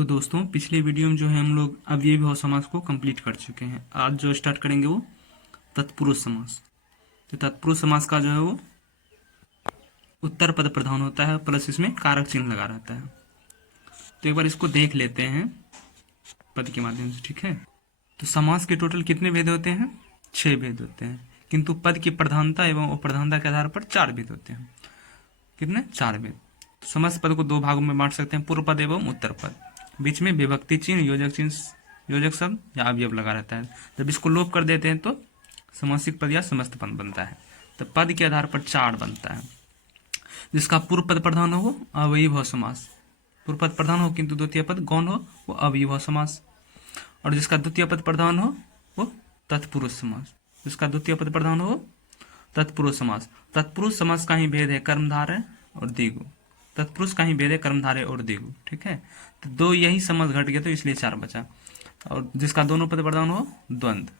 तो दोस्तों पिछले वीडियो में जो है हम लोग अव्ययी भाव समास को कंप्लीट कर चुके हैं। आज जो स्टार्ट करेंगे वो तत्पुरुष समास। तो तत्पुरुष समास का जो है वो उत्तर पद प्रधान होता है प्लस इसमें कारक चिन्ह लगा रहता है। तो एक बार इसको देख लेते हैं पद के माध्यम से, ठीक है। तो समास के टोटल कितने भेद होते हैं? 6 भेद होते हैं, किंतु पद की प्रधानता एवं अप्रधानता के आधार पर 4 भेद होते हैं। कितने? 4 भेद। तो समस्त पद को 2 भागों में बांट सकते हैं, पूर्व पद एवं उत्तर पद। बीच में विभक्ति चिन्ह, योजक चिन्ह, योजक शब्द या अवयव लगा रहता है। जब इसको लोप कर देते हैं तो समासिक पद या समस्त पद बनता है। तो पद के आधार पर 4 बनता है। जिसका पूर्व पद प्रधान हो वो अव्ययी भाव समास, पूर्व पद प्रधान हो किंतु द्वितीय पद गौण हो वो अव्ययी भाव समास। और जिसका द्वितीय पद प्रधान हो वो तत्पुरुष समास, जिसका द्वितीय पद प्रधान हो तत्पुरुष समास। तत्पुरुष समास का ही भेद है कर्मधारय और द्विगु। तत्पुरुष का ही भेद है कर्मधारय और द्विगु, ठीक है। तो 2 यही समास घट गया तो इसलिए 4 बचा। और जिसका दोनों पद प्रधान हो द्वंद्व,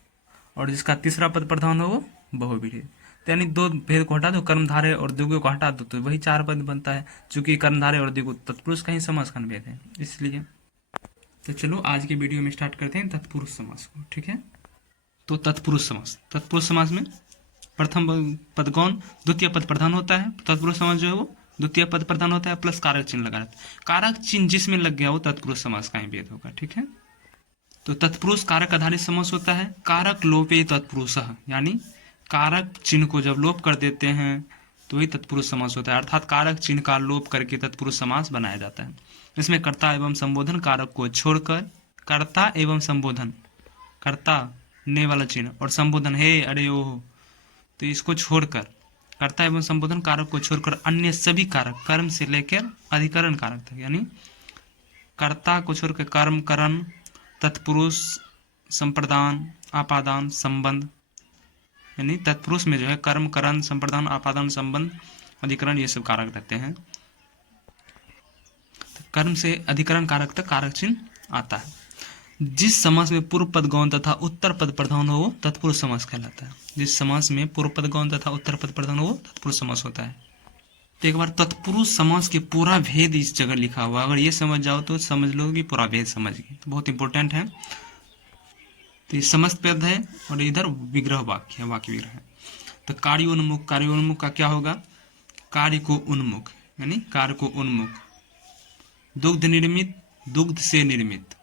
और जिसका तीसरा पद प्रधान हो वो बहुव्रीहि। तो यानी 2 भेद को हटा दो, कर्मधारय और द्विगु को हटा दो तो वही 4 पद बनता है। चूंकि कर्मधारय और द्विगु तत्पुरुष का ही समास का भेद है इसलिए। तो चलो आज के वीडियो में स्टार्ट करते हैं तत्पुरुष समास को, ठीक है। तो तत्पुरुष समास, तत्पुरुष समास में प्रथम पद गौण, द्वितीय पद प्रधान होता है। तत्पुरुष समास जो है वो द्वितीय पद प्रधान होता है प्लस कारक चिन्ह लगा रहता है। कारक चिन्ह जिसमें लग गया वो तत्पुरुष समास का ही भेद होगा, ठीक है। तो तत्पुरुष कारक आधारित समास होता है। कारक लोपे तत्पुरुषः, यानी कारक चिन्ह को जब लोप कर देते हैं तो वही तत्पुरुष समास होता है। अर्थात कारक चिन्ह का लोप करके तत्पुरुष समास बनाया जाता है। इसमें कर्ता एवं संबोधन कारक को छोड़कर, कर्ता एवं संबोधन, कर्ता ने वाला चिन्ह और संबोधन हे अरे ओह, तो इसको छोड़कर, कर्ता एवं संबोधन कारक को छोड़कर अन्य सभी कारक कर्म से लेकर अधिकरण कारक तक, यानी कर्ता को छोड़कर कर्म, करण, तत्पुरुष, संप्रदान, आपादान, संबंध, यानी तत्पुरुष में जो है कर्म, करण, संप्रदान, आपादान, संबंध, अधिकरण, ये सब कारक रहते हैं। तो कर्म से अधिकरण कारक तक कारक चिन्ह आता है। जिस समास में पूर्व पद गौण तथा उत्तर पद प्रधान हो वो तत्पुरुष समास कहलाता है। जिस समास में पूर्व पद गौण तथा उत्तर पद प्रधान हो वो तत्पुरुष समास होता है। तो एक बार तत्पुरुष समास के पूरा भेद इस जगह लिखा हुआ, अगर ये समझ जाओ तो समझ लो कि पूरा भेद समझ गए, तो बहुत इंपॉर्टेंट है। तो ये समस्त पद है और इधर विग्रह वाक्य है, वाक्य विग्रह है। तो कार्योन्मुख, कार्योन्मुख का क्या होगा? कार्य को उन्मुख, यानी कार्य को उन्मुख। दुग्ध निर्मित, दुग्ध से निर्मित,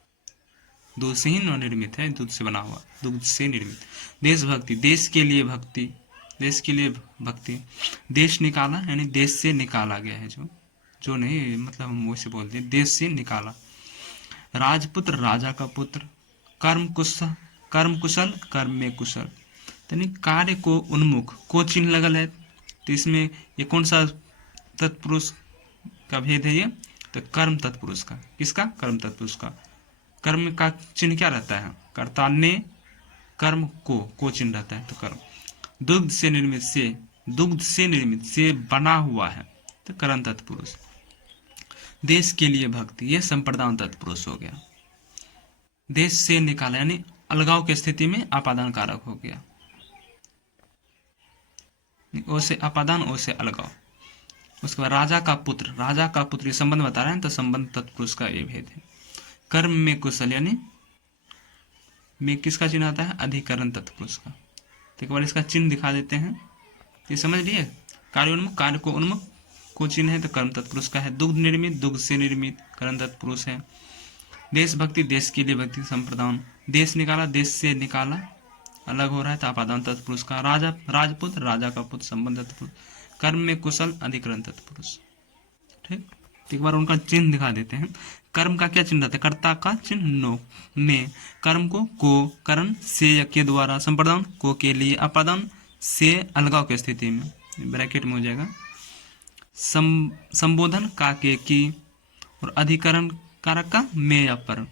दूध से ही निर्मित है, दूध से बना हुआ, दुग्ध से निर्मित। देशभक्ति, देश के लिए भक्ति, देश के लिए भक्ति। देश निकाला, यानी देश से निकाला गया है, जो नहीं मतलब हम वैसे बोलते हैं देश से निकाला। राजपुत्र, राजा का पुत्र। कर्म कुशल, कर्म कुशल, कर्म में कुशल, यानी कार्य को उन्मुख, को चिन्ह लगल है। तो इसमें ये कौन सा तत्पुरुष का भेद है? ये तो कर्म तत्पुरुष का। किसका? कर्म तत्पुरुष का। कर्म का चिन्ह क्या रहता है? कर्ता ने, कर्म को चिन्ह रहता है, तो कर्म। दुग्ध से निर्मित, से, दुग्ध से निर्मित, से बना हुआ है, तो कर्म तत्पुरुष। देश के लिए भक्ति, ये संप्रदान तत्पुरुष हो गया। देश से निकाला, यानी अलगाव की स्थिति में आपादान कारक हो गया। ओ से आपादान, ओ से अलगाव। उसके बाद राजा का पुत्र, राजा का पुत्र, ये संबंध बता रहे हैं, तो संबंध तत्पुरुष का ये भेद है। कर्म में कुशल, यानी में किसका चिन्ह आता है? अधिकरण तत्पुरुष का। तो एक बार इसका चिन्ह दिखा देते हैं, ये समझ लिए। कार्योन्मुख, कार्य को उन्मुख, को चिन्ह है तो कर्म तत्पुरुष का है। दुग्ध निर्मित, दुग्ध से निर्मित, कर्म तत्पुरुष है। देशभक्ति, देश के लिए भक्ति, संप्रदान। देश निकाला, देश से निकाला, अलग हो रहा है तो आपादान तत्पुरुष का। राजा, राजपुत्र, राजा का पुत्र, संबंध तत्पुरुष। कर्म में कुशल, अधिकरण तत्पुरुष, ठीक। एक बार उनका चिन्ह दिखा देते हैं। कर्म का क्या चिन्ह रहता है? कर्ता का चिन्ह नो, ने। कर्म को करण से या के द्वारा, संप्रदान को के लिए, अपादान से अलगाव की स्थिति में, ब्रैकेट में हो जाएगा। संबोधन का के की, और अधिकरण कारक का में या पर,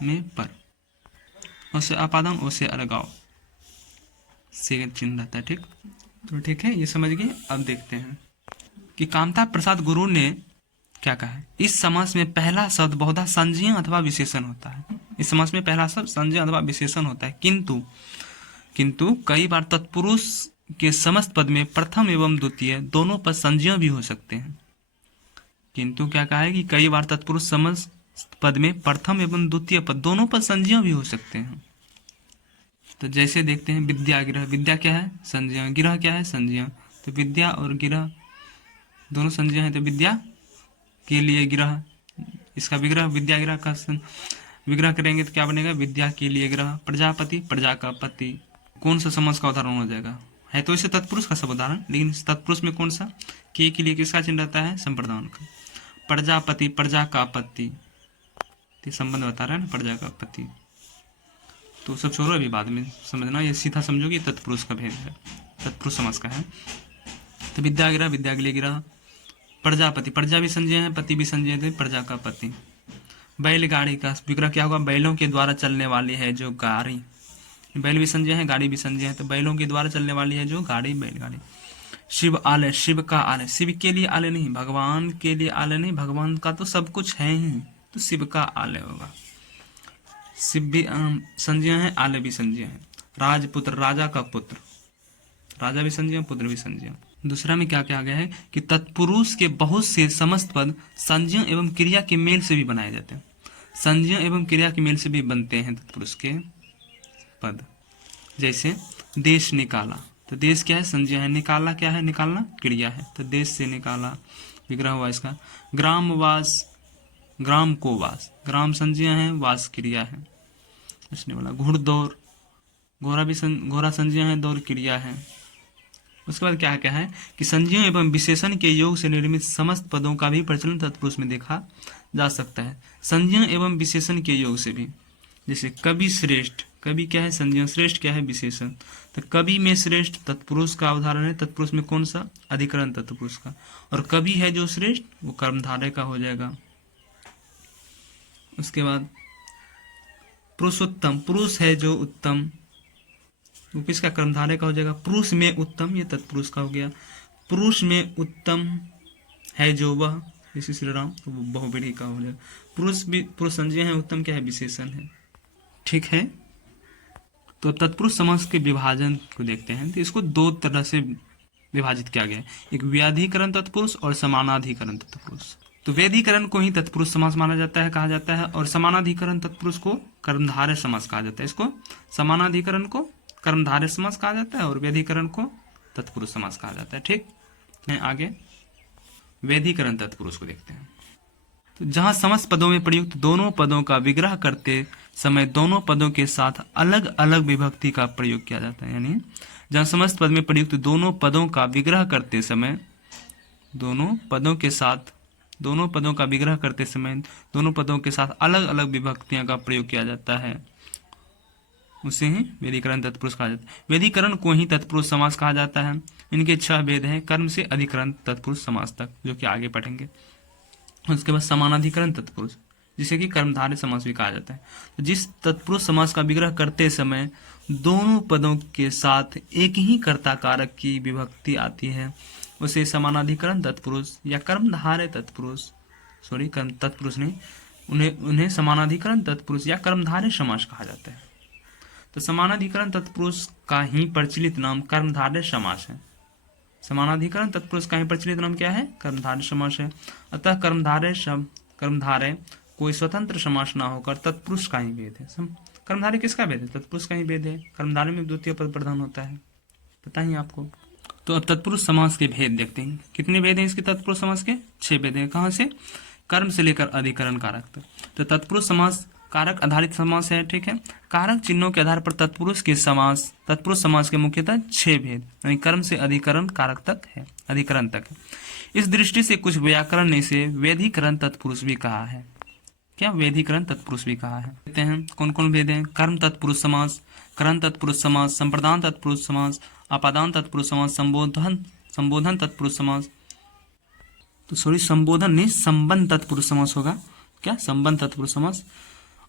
में पर, उसे अपादान, उसे अलगाव से चिन्ह रहता है, ठीक। तो ठीक है, ये समझ गए। अब देखते हैं कि कामता प्रसाद गुरु ने क्या कहा है। इस समास में पहला शब्द बहुधा संज्ञा अथवा विशेषण होता है। इस समास में पहला शब्द संज्ञा अथवा विशेषण होता है, किंतु कई बार तत्पुरुष के समस्त पद में प्रथम एवं द्वितीय दोनों पद संज्ञा भी हो सकते हैं। किंतु क्या कहा है कि कई बार तत्पुरुष पद में प्रथम एवं द्वितीय पद दोनों पद संज्ञा भी हो सकते हैं। तो जैसे देखते हैं विद्यागृह, विद्या क्या है? संज्ञा। गिरह क्या है? संज्ञा। तो विद्या और गिरह दोनों संज्ञा है, तो विद्या के लिए गिरह, इसका विग्रह विद्यागृह का विग्रह करेंगे तो क्या बनेगा? विद्या के लिए ग्रह। प्रजापति, प्रजा का पति, कौन सा समास का उदाहरण हो जाएगा? है तो इसे तत्पुरुष का सब उदाहरण, लेकिन इस तत्पुरुष में कौन सा? के लिए किसका चिन्ह रहता है? संप्रदान का। प्रजापति, प्रजा का पति, तो संबंध बता रहा है ना, प्रजा का पति। तो सब छोड़ो, अभी बाद में समझना, ये सीधा समझोगे तत्पुरुष का भेद है, तत्पुरुष समास का है। तो विद्यागिरा, विद्या के लिए गिरा। प्रजापति, प्रजा भी संज्ञा है, पति भी संज्ञा है, प्रजा का पति। बैलगाड़ी का विग्रह क्या होगा? बैलों के द्वारा चलने वाली है जो गाड़ी। बैल भी संज्ञा है, गाड़ी भी संज्ञा है, तो बैलों के द्वारा चलने वाली है जो गाड़ी, बैलगाड़ी। शिव आलय, शिव का आलय, शिव के लिए आलय नहीं, भगवान के लिए आलय नहीं, भगवान का तो सब कुछ है ही, तो शिव का आलय होगा। शिव भी संज्ञा है, आलय भी संज्ञा है। राजपुत्र, राजा का पुत्र, राजा भी संज्ञा, पुत्र भी संज्ञा। दूसरा में क्या क्या आ गया है कि तत्पुरुष के बहुत से समस्त पद संज्ञा एवं क्रिया के मेल से भी बनाए जाते हैं। संज्ञा एवं क्रिया के मेल से भी बनते हैं तत्पुरुष के पद। जैसे देश निकाला, तो देश क्या है? संज्ञा है। निकाला क्या है? निकालना क्रिया है, तो देश से निकाला विग्रह हुआ इसका। ग्रामवास, ग्राम को वास, ग्राम संज्ञा है, वास क्रिया है बचने वाला। घुड़दौड़, घोड़ा भी घोड़ा संज्ञा है, दौड़ क्रिया है। उसके बाद क्या क्या है कि संज्ञा एवं विशेषण के योग से निर्मित समस्त पदों का भी प्रचलन तत्पुरुष में देखा जा सकता है। संज्ञा एवं विशेषण के योग से भी, जैसे कवि श्रेष्ठ, कवि क्या है? संज्ञा, श्रेष्ठ क्या है? विशेषण। तो कवि में श्रेष्ठ तत्पुरुष का उदाहरण है, तत्पुरुष में कौन सा? अधिकरण तत्पुरुष का। और कवि है जो श्रेष्ठ, वो कर्मधारय का हो जाएगा। उसके बाद पुरुषोत्तम, पुरुष है जो उत्तम, वो किसका? कर्मधारय का हो जाएगा। पुरुष में उत्तम, ये तत्पुरुष का हो गया। पुरुष में उत्तम है जो वह, जैसे श्री राम, तो वो बहुव्रीहि का हो जाएगा। पुरुष भी, पुरुष संज्ञा है, उत्तम क्या है? विशेषण है। ठीक है, तो तत्पुरुष समास के विभाजन को देखते हैं। तो इसको दो तरह से विभाजित किया गया है, एक व्याधिकरण तत्पुरुष और समानाधिकरण तत्पुरुष। तो वेदीकरण को ही तत्पुरुष समास माना जाता है, कहा जाता है, और समानाधिकरण तत्पुरुष को कर्मधारय समास कहा जाता है। इसको समानाधिकरण को कर्मधारय समास कहा जाता है और वेदीकरण को तत्पुरुष समास कहा जाता है। ठीक है, आगे वेदीकरण तत्पुरुष को देखते हैं। तो जहां समस्त पदों में प्रयुक्त दोनों पदों का विग्रह करते समय दोनों पदों के साथ अलग अलग विभक्ति का प्रयोग किया जाता है, यानी जहां समस्त पद में प्रयुक्त दोनों पदों का विग्रह करते समय दोनों पदों का विग्रह करते समय दोनों पदों के साथ अलग अलग विभक्तियां का प्रयोग किया जाता है, उसे ही वेदीकरण तत्पुरुष कहा जाता है। वेदीकरण को ही तत्पुरुष समास कहा जाता है। इनके 6 भेद हैं, कर्म से अधिकरण तत्पुरुष समास तक, जो कि आगे पढ़ेंगे। उसके बाद समानाधिकरण तत्पुरुष, जिसे कि कर्मधारय समास भी कहा जाता है। तो जिस तत्पुरुष समास का विग्रह करते समय दोनों पदों के साथ एक ही कर्ता कारक की विभक्ति आती है, उसे समानाधिकरण तत्पुरुष या कर्मधारय तत्पुरुष, तत्पुरुष नहीं, उन्हें समानाधिकरण तत्पुरुष या कर्मधारय समास कहा जाता है। तो समानाधिकरण तत्पुरुष का ही प्रचलित नाम कर्मधारय समास है। समानाधिकरण तत्पुरुष का ही प्रचलित नाम क्या है? कर्मधारय समास है। अतः कर्मधारय कोई स्वतंत्र समास ना होकर तत्पुरुष का ही भेद है। कर्मधारय किसका भेद है? तत्पुरुष का ही भेद है। कर्मधारय में द्वितीय पद प्रधान होता है, पता ही आपको। तो अब तत्पुरुष समास के भेद देखते हैं। कितने भेद हैं इसके तत्पुरुष समास के? 6 भेद हैं। कहाँ से? कर्म से लेकर अधिकरण कारक तक। तो तत्पुरुष समास कारक आधारित समास है, ठीक है। कारक चिन्हों के आधार पर तत्पुरुष समास के मुख्यतः 6 भेद, यानी कर्म से अधिकरण कारक तक है, अधिकरण तक है। इस दृष्टि से कुछ व्याकरण ने इसे वेदीकरण तत्पुरुष भी कहा है। क्या? वेदीकरण तत्पुरुष भी कहा है। कहते हैं कौन कौन भेद हैं? कर्म तत्पुरुष समास, करण तत्पुरुष समास, संप्रदान तत्पुरुष समास, आपादान तत्पुरुष समास, संबोधन तत्पुरुष समास, तो संबोधन नहीं, संबंध तत्पुरुष समास होगा। क्या? संबंध तत्पुरुष समास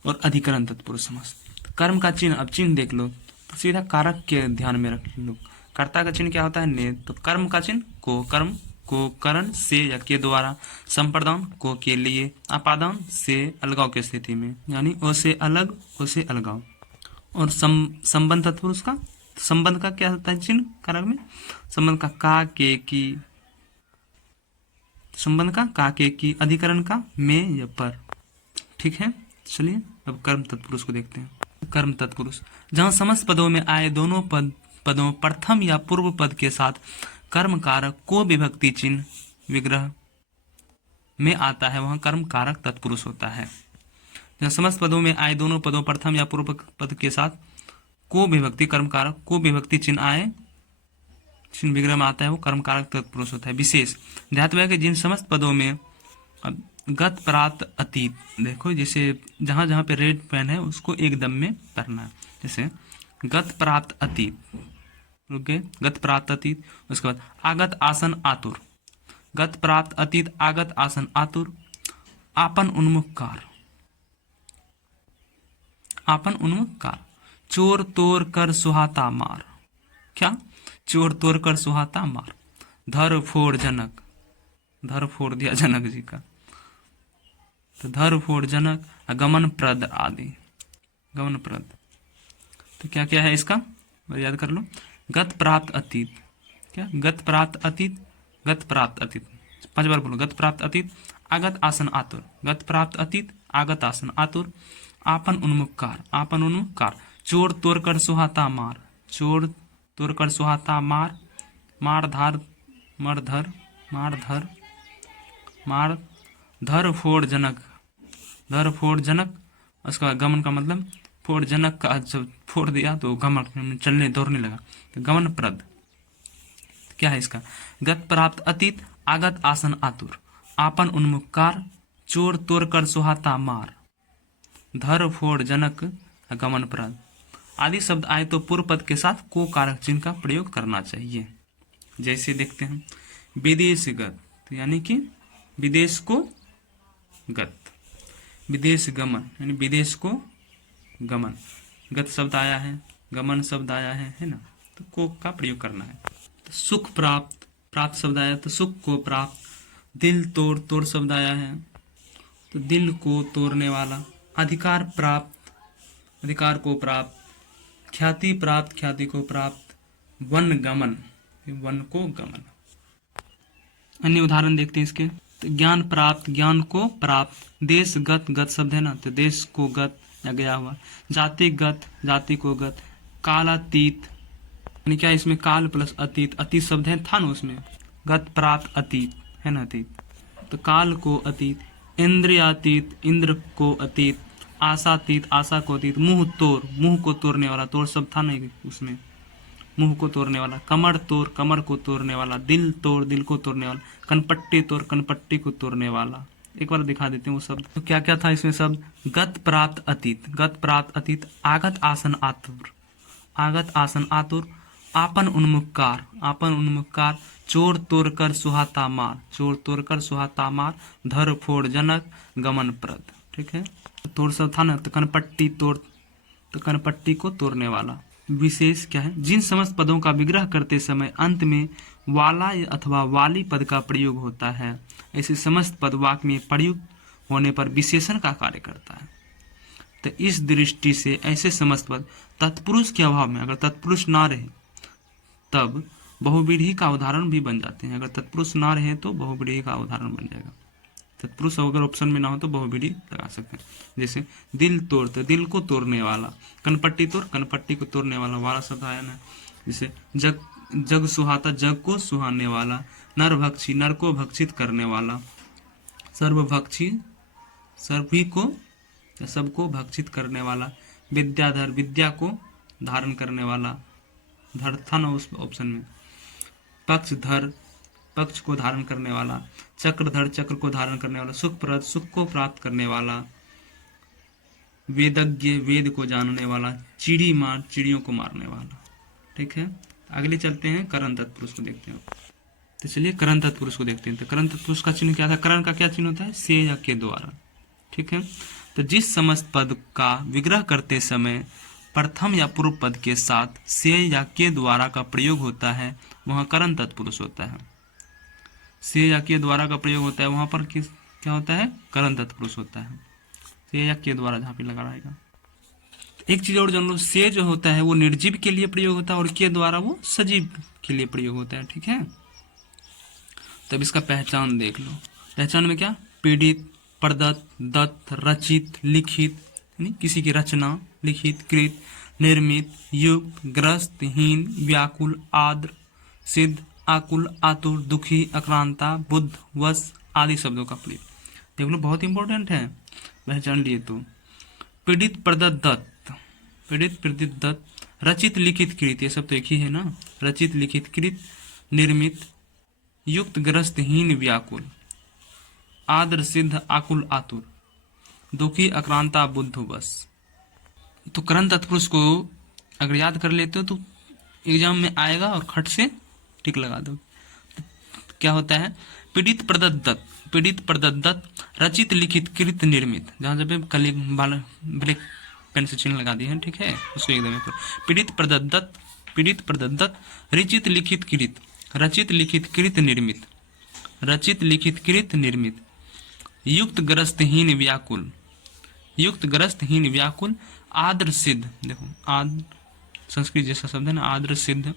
और अधिकरण तत्पुरुष समास। कर्म का चिन्ह, अब चिन्ह देख लो, तो सीधा कारक के ध्यान में रख लो। कर्ता का चिन्ह क्या होता है? ने। तो कर्म का चिन्ह को, कर्म को करण से या के द्वारा, संप्रदान को के लिए, आपादान से अलगाव की स्थिति में, यानी ओ से अलग, ओ से अलगाव। और संबंध तत्पुरुष का, संबंध का क्या होता है चिन्ह कारक में? संबंध का के की, संबंध का के की, अधिकरण का में या पर। ठीक है। चलिए अब कर्म तत्पुरुष को देखते हैं। कर्म तत्पुरुष, जहां समस्त पदों में आए दोनों पदों प्रथम या पूर्व पद के साथ कर्म कारक को विभक्ति चिन्ह विग्रह में आता है, वहां कर्म कारक तत्पुरुष होता है। जहां समस्त पदों में आए दोनों पदों प्रथम या पूर्व पद के साथ को विभक्ति कर्म कारक को विभक्ति चिन्ह आए चिन्ह विग्रह में आता है, वो कर्म कारक तत्पुरुष होता है। विशेष ध्यातव्य है कि जिन समस्त पदों में गत प्रात अतीत, देखो जैसे जहां जहां पे रेड पेन है उसको एक दम में करना है। जैसे गत प्रात अतीत, ओके, गत प्रात अतीत, उसके बाद आगत आसन आतुर, गत प्रात अतीत आगत आसन आतुर, आपन उन्मुख कार, आपन उन्मुख कार, चोर तोर कर सुहाता मार, क्या, चोर तोड़ कर सुहाता मार, धर फोड़ जनक, धर फोड़ दिया जनक जी का, तो धर फोड़ जनक, गमन प्रद आदि, गमन प्रद। तो क्या क्या है इसका याद कर लो। गत प्राप्त अतीत, क्या, गत प्राप्त अतीत, गत प्राप्त अतीत, 5 बार बोलो, गत प्राप्त अतीत आगत आसन आतुर, गत प्राप्त अतीत आगत आसन आतुर, आपन उन्मुखकार, आपन उन्मुखकार, चोर तोड़ कर सुहाता मार, चोर तोड़ कर सुहाता मार, मार धार मर धर, मार धर मार, धर फोड़ जनक, धर फोड़ जनक, उसका गमन का मतलब फोड़ जनक का जब फोड़ दिया तो गमन चलने दौड़ने लगा, तो गमन प्रद। क्या है इसका, गत प्राप्त अतीत आगत आसन आतुर, आपन उन्मुखकार, चोर तोड़ कर सुहाता मार, धर फोड़ जनक, गमन प्रद आदि शब्द आए तो पूर्व पद के साथ को कारक चिन्ह का प्रयोग करना चाहिए। जैसे देखते हैं विदेश गत, तो यानी कि विदेश को गत, विदेश गमन यानी विदेश को गमन, गत शब्द आया है, गमन शब्द आया है ना, तो को का प्रयोग करना है। तो सुख प्राप्त, प्राप्त शब्द आया तो सुख को प्राप्त, दिल तोड़, तोड़ शब्द आया है तो दिल को तोड़ने वाला, अधिकार प्राप्त, अधिकार को प्राप्त, ख्याति प्राप्त, ख्याति को प्राप्त, वन गमन, वन को गमन। अन्य उदाहरण देखते हैं इसके। तो ज्ञान प्राप्त, ज्ञान को प्राप्त, देश गत, गत शब्द है ना, तो देश को गत या गया हुआ, जाति गत, जाति को गत, कालातीत, यानी क्या इसमें काल प्लस अतीत, अतीत शब्द है था ना उसमें, गत प्राप्त अतीत है ना, अतीत, तो काल को अतीत, इंद्रियातीत, इंद्र को अतीत, आशातीत, आशा को अतीत, मुंह तोड़, मुंह को तोड़ने वाला, तोड़ शब्द था नहीं उसमें, मुंह को तोड़ने वाला, कमर तोड़, कमर को तोड़ने वाला, दिल तोड़, दिल को तोड़ने वाला, कनपट्टी तोड़, कनपट्टी को तोड़ने वाला। एक बार दिखा देते हैं वो शब्द, तो क्या क्या था इसमें शब्द, गत प्राप्त अतीत, गत प्राप्त अतीत, आगत आसन आतुर, आगत आसन आतुर, आपन उन्मुखकार, आपन उन्मुखकार, चोर तोड़ कर सुहाता मार, चोर तोड़ कर सुहाता मार, धर फोड़ जनक, गमन प्रद। ठीक है, तोड़ शब्द था ना, तो कनपट्टी तोड़, तो कनपट्टी को तोड़ने वाला। विशेष क्या है, जिन समस्त पदों का विग्रह करते समय अंत में वाला अथवा वाली पद का प्रयोग होता है, ऐसे समस्त पद वाक्य में प्रयुक्त होने पर विशेषण का कार्य करता है। तो इस दृष्टि से ऐसे समस्त पद तत्पुरुष के अभाव में, अगर तत्पुरुष ना रहे तब बहुव्रीहि का उदाहरण भी बन जाते हैं। अगर तत्पुरुष ना रहे तो बहुव्रीहि का उदाहरण बन जाएगा। तत्पुरुष अगर ऑप्शन में ना हो तो बहुव्रीहि लगा सकते हैं। जैसे दिल तोड़, तो दिल को तोड़ने वाला, कनपट्टी तोड़, कनपट्टी को तोड़ने वाला, वाला शब्द आया ना। जैसे जग, जग सुहाता, जग को सुहाने वाला, नर भक्षी, नर को भक्षित करने वाला, सर्वभक्षी, सभी को या सबको भक्षित करने वाला, विद्याधर, विद्या को धारण करने वाला, धर था ना उस ऑप्शन में, पक्षधर, पक्ष को धारण करने वाला, चक्रधर, चक्र को धारण करने वाला, सुखप्रद, सुख को प्राप्त करने वाला, वेदज्ञ, वेद को जानने वाला, चिड़ी मार, चिड़ियों को मारने वाला। ठीक है, अगले चलते हैं करण तत्पुरुष को देखते हैं। तो चलिए करण तत्पुरुष को देखते हैं। तो करण तत्पुरुष का चिन्ह क्या था, करण का क्या चिन्ह होता है, से या के द्वारा। ठीक है, तो जिस समस्त पद का विग्रह करते समय प्रथम या पूर्व पद के साथ से या के द्वारा का प्रयोग होता है, वहां करण तत्पुरुष होता है। से या के द्वारा का प्रयोग होता है, वहां पर किस क्या होता है, करण तत्पुरुष होता है। से या के द्वारा जहां पे लगा रहेगा। एक चीज और जान लो, से जो होता है वो निर्जीव के लिए प्रयोग होता है और के द्वारा वो सजीव के लिए प्रयोग होता है। ठीक है, तब इसका पहचान देख लो। पहचान में क्या, पीड़ित, प्रदत्त, दत्त, रचित, लिखित, यानी किसी की रचना, लिखित, कृत, निर्मित, युक्त, ग्रस्त, हीन, व्याकुल, आर्द्र, सिद्ध, आकुल, आतुर, दुखी, आक्रांता, बुद्ध, वश आदि शब्दों का प्रयोग। देख लो, बहुत इंपॉर्टेंट है, पहचान लिए तो। पीड़ित, प्रदत्त, दत्त, पीड़ित, प्रदत्त, दत्त, रचित, लिखित, कृत, ये सब तो एक ही है ना। रचित, लिखित, कृत, निर्मित, युक्त, ग्रस्त, हीन, व्याकुल, आर्द्र, सिद्ध, आकुल, आतुर, दुखी, आक्रांता, बुद्ध, वश। तो करण तत्पुरुष को अगर याद कर लेते हो तो एग्जाम में आएगा और खट से टिक लगा दो। क्या होता है? पीड़ित, प्रदत्त, दत्त, पीड़ित, प्रदत्त, दत्त, रचित, लिखित, कृत, निर्मित। जहाँ जब कल ब्लैक पेन से चिन्ह लगा दिए हैं, ठीक है, उसको एकदम पीड़ित, प्रदत्त, दत्त, पीड़ित, प्रदत्त, दत्त, रचित, लिखित, कृत, रचित, लिखित, कृत, निर्मित, रचित, लिखित, कृत, निर्मित, युक्त, ग्रस्त, हीन, व्याकुल, युक्त, ग्रस्त, हीन, व्याकुल, आर्द्र, सिद्ध। देखो, आर्द्र संस्कृत जैसा शब्द है ना, आर्द्र, सिद्ध,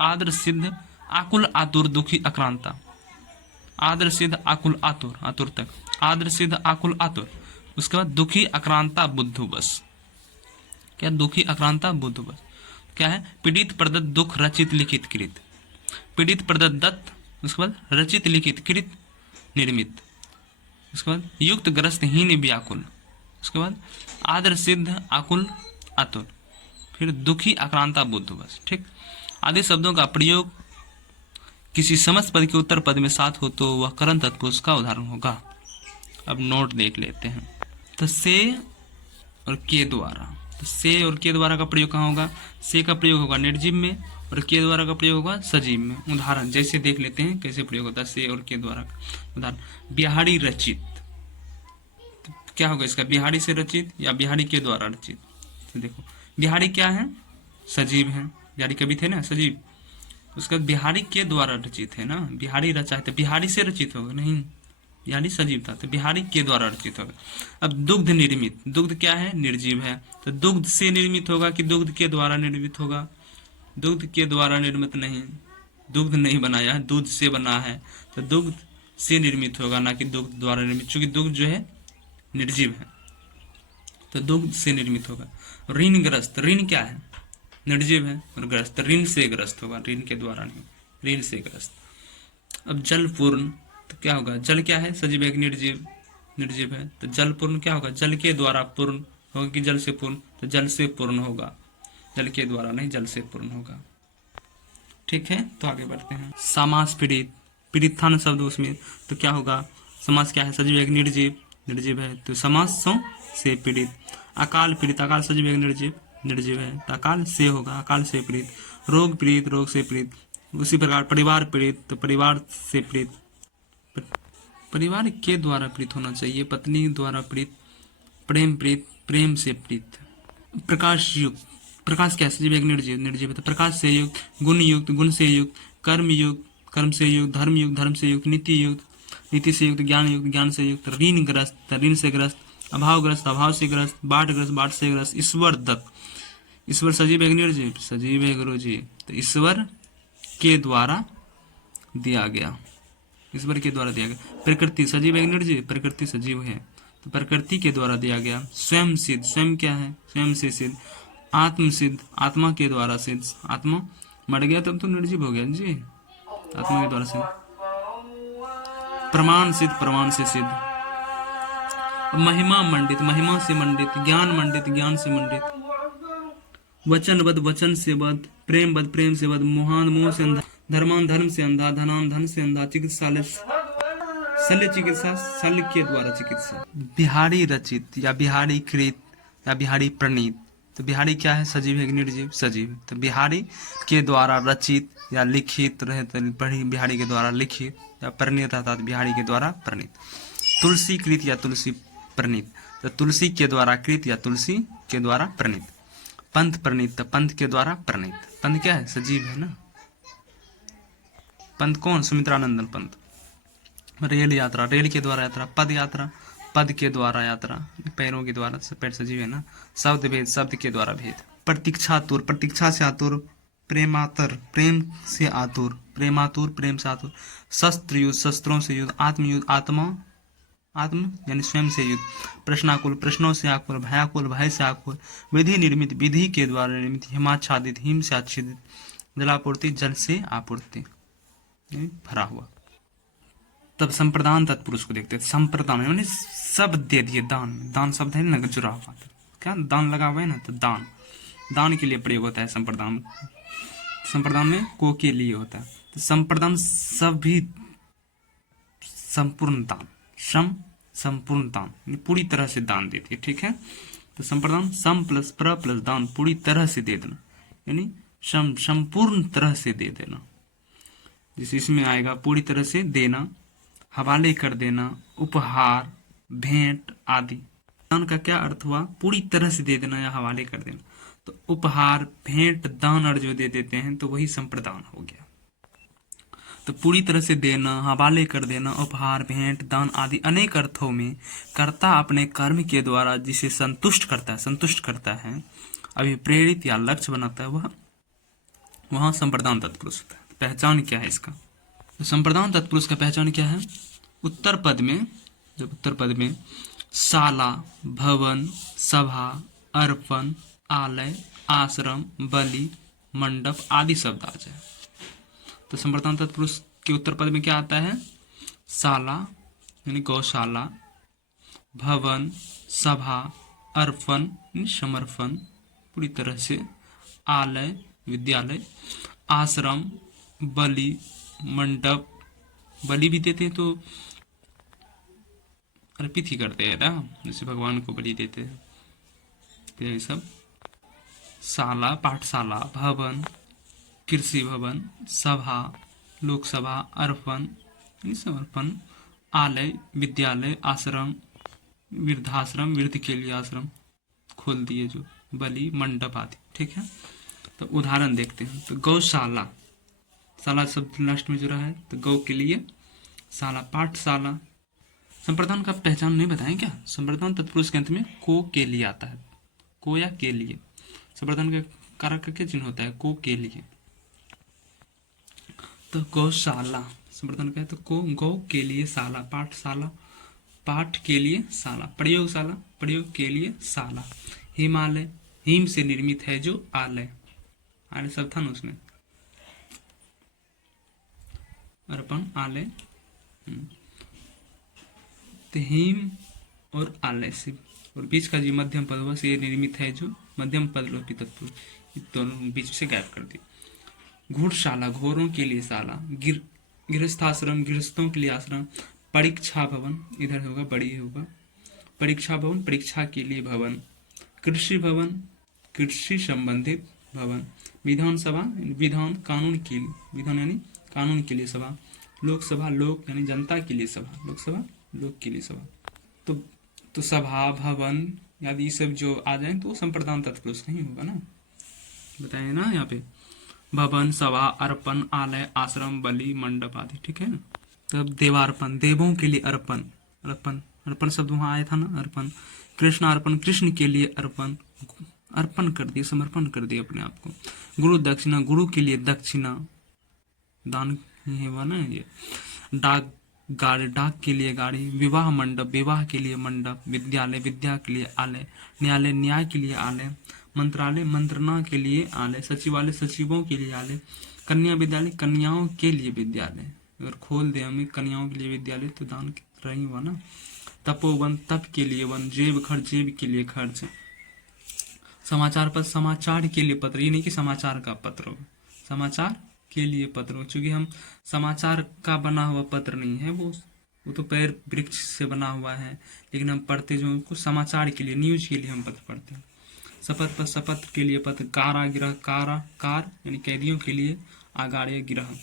आर्द्र, सिद्ध, आकुल, आतुर, दुखी, आक्रांता, आर्द्र, सिद्ध, आकुल, आतुर, आतुर तक, आर्द्र, सिद्ध, आकुल, आतुर। उसके बाद दुखी, आक्रांता, बुद्ध, बस। क्या? दुखी, आक्रांता, बुद्ध, बस। क्या है? पीड़ित, प्रदत्त, दुख, रचित, लिखित, कृत, पीड़ित, प्रदत्त, दत्त, उसके बाद रचित, लिखित, कृत, निर्मित, उसके बाद युक्त, ग्रस्त, हीन, व्याकुल, उसके बाद आदर, सिद्ध, आकुल, आतुर, फिर दुखी, आक्रांता, बुद्ध, बस। ठीक, आदि शब्दों का प्रयोग किसी समस्त पद के उत्तर पद में साथ हो तो वह करण तत्पुरुष का उदाहरण होगा। अब नोट देख लेते हैं। तो से और के द्वारा, तो से और के द्वारा का प्रयोग कहाँ होगा? से का प्रयोग होगा निर्जीव में और के द्वारा का प्रयोग होगा सजीव में। उदाहरण जैसे देख लेते हैं कैसे प्रयोग होता है से और के द्वारा का। उदाहरण, बिहारी रचित, तो क्या होगा इसका? बिहारी से रचित या बिहारी के द्वारा रचित। तो देखो, बिहारी क्या है? सजीव है, बिहारी कवि थे ना, सजीव। उसका बिहारी के द्वारा रचित है ना, बिहारी रचा है तो बिहारी से रचित होगा नहीं, बिहारी सजीव था तो बिहारी के द्वारा रचित होगा। अब दुग्ध निर्मित, दुग्ध क्या है? निर्जीव है, तो दुग्ध से निर्मित होगा कि दुग्ध के द्वारा निर्मित होगा? दुग्ध के द्वारा निर्मित नहीं, दुग्ध नहीं बनाया है, दूध से बना है, तो दुग्ध से निर्मित होगा ना कि दुग्ध द्वारा निर्मित, चूंकि दुग्ध जो है निर्जीव है तो दुग्ध से निर्मित होगा। ऋण ग्रस्त, ऋण क्या है? निर्जीव है, और ग्रस्त ऋण से ग्रस्त होगा, ऋण के द्वारा नहीं, ऋण से ग्रस्त। अब जल पूर्ण, तो क्या होगा? जल क्या है? सजीव है, निर्जीव, निर्जीव है, तो जल पूर्ण क्या होगा? जल के द्वारा पूर्ण होगा कि जल से पूर्ण? तो जल से पूर्ण होगा, जल के द्वारा नहीं, जल से पूर्ण होगा। ठीक है, तो आगे बढ़ते हैं। समास पीड़ित, पीड़ित था ना शब्द उसमें, तो क्या होगा? समास क्या है? सजीव है, निर्जीव, निर्जीव है, तो समास से पीड़ित। अकाल पीड़ित, अकाल सजीव है, निर्जीव, निर्जीव है, तो अकाल से होगा, अकाल से पीड़ित। रोग पीड़ित, रोग से पीड़ित। उसी प्रकार परिवार पीड़ित, तो परिवार से पीड़ित, परिवार के द्वारा पीड़ित होना चाहिए, पत्नी द्वारा पीड़ित। प्रेम पीड़ित, प्रेम से पीड़ित। प्रकाश युक्त, प्रकाश क्या? सजीव एक निर्जीव, निर्जीव है, तो प्रकाश से युक्त। गुण युक्त, गुण से युक्त। कर्म युक्त, कर्म से युक्त। धर्म युक्त, धर्म से युक्त। नीति युक्त, नीति से युक्त। ज्ञान युक्त, ज्ञान से युक्त। ऋण ग्रस्त, ऋण से ग्रस्त। अभाव ग्रस्त, अभाव से ग्रस्त। बाढ़ ग्रस्त, बाढ़ से ग्रस्त। ईश्वर दत्त, ईश्वर सजीव है निर्जीव? सजीव है गुरु जी, तो ईश्वर के द्वारा दिया गया, ईश्वर के द्वारा दिया गया। प्रकृति सजीव है निर्जीव? प्रकृति सजीव है, तो प्रकृति के द्वारा दिया गया। स्वयं सिद्ध, स्वयं क्या है? स्वयं से सिद्ध। आत्म सिद्ध, आत्मा के द्वारा सिद्ध। आत्मा मर गया तब तो निर्जीव हो गया जी, आत्मा के द्वारा सिद्ध। प्रमाण सिद्ध, प्रमाण से सिद्ध। महिमा मंडित, महिमा से मंडित। ज्ञान मंडित, ज्ञान से मंडित। वचनबद्ध, वचन से बद्ध। प्रेमबद्ध, प्रेम से बद्ध। मोहान, मोह से अंधा। धर्मान, धर्म से अंधा। धनान, धन से अंधा। चिकित्सालय, शल्य चिकित्सा, शल्य के द्वारा चिकित्सा। बिहारी रचित या बिहारी कृत या बिहारी प्रणीत, तो बिहारी क्या है? सजीव है निर्जीव? सजीव, तो बिहारी के द्वारा रचित या लिखित रहे तो बिहारी के द्वारा लिखित, या प्रणीत अर्थात बिहारी के द्वारा प्रणीत। तुलसी कृत या तुलसी प्रणीत, तो तुलसी के द्वारा कृत या तुलसी के द्वारा प्रणीत। पंथ प्रणीत, तो पंथ के द्वारा प्रणीत। पंथ क्या है? सजीव है ना। पंथ कौन? सुमित्रानंदन पंथ। रेल यात्रा, रेल के द्वारा यात्रा। पद यात्रा, पद के द्वारा यात्रा, पैरों के द्वारा, पैर सजीव है ना। शब्द भेद, शब्द के द्वारा भेद। प्रतीक्षातुर, प्रतीक्षा से आतुर। प्रेमातर, प्रेम से आतुर। प्रेमातुर, प्रेम से आतुर। शस्त्र युद्ध, शस्त्रों से युद्ध। आत्मयुद्ध, आत्मा, आत्म यानी स्वयं से युक्त, प्रश्नाकुल प्रश्नों से आकुल, भयाकुल भय से आकुल, विधि निर्मित विधि के द्वारा निर्मित, हिमाच्छादित हिम से आच्छादित, जलापूर्ति जल से आपूर्ति यानी भरा हुआ। तब संप्रदान तत्पुरुष को देखते हैं। संप्रदान यानी सब दे दिए, दान, दान शब्द है ना जुड़ा हुआ, क्या दान लगा हुआ है ना, तो दान, दान के लिए प्रयोग होता है संप्रदान। संप्रदान में को के लिए होता है। तो संप्रदान सभी संपूर्ण दान, सम संपूर्ण दान यानी पूरी तरह से दान देती है, ठीक है। तो संप्रदान सम प्लस प्र प्लस दान, पूरी तरह से दे देना, यानी सम संपूर्ण तरह से दे देना। जैसे इसमें आएगा पूरी तरह से देना, हवाले कर देना, उपहार, भेंट आदि। दान का क्या अर्थ हुआ? पूरी तरह से दे देना या हवाले कर देना। तो उपहार, भेंट, दान और जो दे देते हैं तो वही संप्रदान हो गया। तो पूरी तरह से देना, हवाले कर देना, उपहार, भेंट, दान आदि अनेक अर्थों में कर्ता अपने कर्म के द्वारा जिसे संतुष्ट करता है, अभिप्रेरित या लक्ष्य बनाता है, वह संप्रदान तत्पुरुष होता है। पहचान क्या है इसका? तो संप्रदान तत्पुरुष का पहचान क्या है? उत्तर पद में शाला, भवन, सभा, अर्पण, आलय, आश्रम, बलि, मंडप आदि शब्द आ जाए तो संप्रदान तत्पुरुष के उत्तर पद में क्या आता है? शाला यानी गौशाला, भवन, सभा, अर्पण यानी समर्पण पूरी तरह से, आलय विद्यालय, आश्रम, बलि, मंडप, बलि भी देते हैं तो अर्पित ही करते हैं ना, जैसे भगवान को बलि देते हैं, तो ये सब। शाला पाठशाला, भवन कृषि भवन, सभा लोकसभा, अर्पण समर्पण, आलय विद्यालय, आश्रम वृद्धाश्रम, वृद्ध के लिए आश्रम खोल दिए जो, बलि, मंडप आदि, ठीक है। तो उदाहरण देखते हैं। तो गौशाला, शाला शब्द लास्ट में जुड़ा है तो गौ के लिए शाला, पाठशाला। संप्रदान का पहचान नहीं बताएं क्या? संप्रदान तत्पुरुष के अंत में को के लिए आता है, को या के लिए। संप्रदान के कारक का क्या चिन्ह होता है? को के लिए। तो गौशाला संप्रदान का है तो को, गौ के लिए शाला, पाठशाला पाठ के लिए शाला, प्रयोगशाला प्रयोग के लिए शाला, हिमालय हिम से निर्मित है जो आलय, आलय सब था ना उसमें, अर्पण आलय। तो हिम और आलय से और बीच का जो मध्यम पद हुआ से निर्मित है जो मध्यम पद लोपी तत्पुरुष, दोनों बीच से गायब कर दी। घुड़शाला घोड़ों के लिए शाला, गृहस्थाश्रम गृहस्थों के लिए आश्रम, परीक्षा भवन इधर होगा बड़ी होगा, परीक्षा भवन परीक्षा के लिए भवन, कृषि भवन कृषि संबंधित भवन, विधान सभा विधान कानून के लिए, विधान यानी कानून के लिए सभा, लोकसभा लोक यानी जनता के लिए सभा, लोकसभा लोक के लिए सभा। तो सभा भवन आदि सब जो आ जाए तो संप्रदान तत्पुरुष नहीं होगा ना, बताए ना यहाँ पे, भवन सभा अर्पण आलय आश्रम बलि मंडप आदि, ठीक है ना। तब देवार्पण देवों के लिए अर्पण, अर्पण अर्पण शब्द वहां आया था ना, अर्पण। कृष्णार्पण कृष्ण के लिए अर्पण, अर्पण कर दिए समर्पण कर दिए अपने आप को। गुरु दक्षिणा गुरु के लिए दक्षिणा, दान ही है वह ना ये। डाक गाड़ी डाक के लिए गाड़ी, विवाह मंडप विवाह के लिए मंडप, विद्यालय विद्या के लिए आलय, न्यायालय न्याय के लिए आलय, मंत्रालय मंत्रणा के लिए आलय, सचिवालय सचिवों के लिए आलय, कन्या विद्यालय कन्याओं के लिए विद्यालय। अगर खोल दे हमें कन्याओं के लिए विद्यालय तो दान रही हुआ ना। तपोवन तप के लिए वन, जेब खर्च जेब के लिए खर्च, समाचार पत्र समाचार के लिए पत्र, ये नहीं कि समाचार का पत्र हो, समाचार के लिए पत्र हो, चूंकि हम समाचार का बना हुआ पत्र नहीं है, वो तो पैर वृक्ष से बना हुआ है, लेकिन हम पढ़ते जो उनको समाचार के लिए न्यूज के लिए हम पत्र पढ़ते हैं। शपथ पर शपथ के लिए पत्र, कारागृह कार यानी कैदियों के लिए आगाड़े गृह,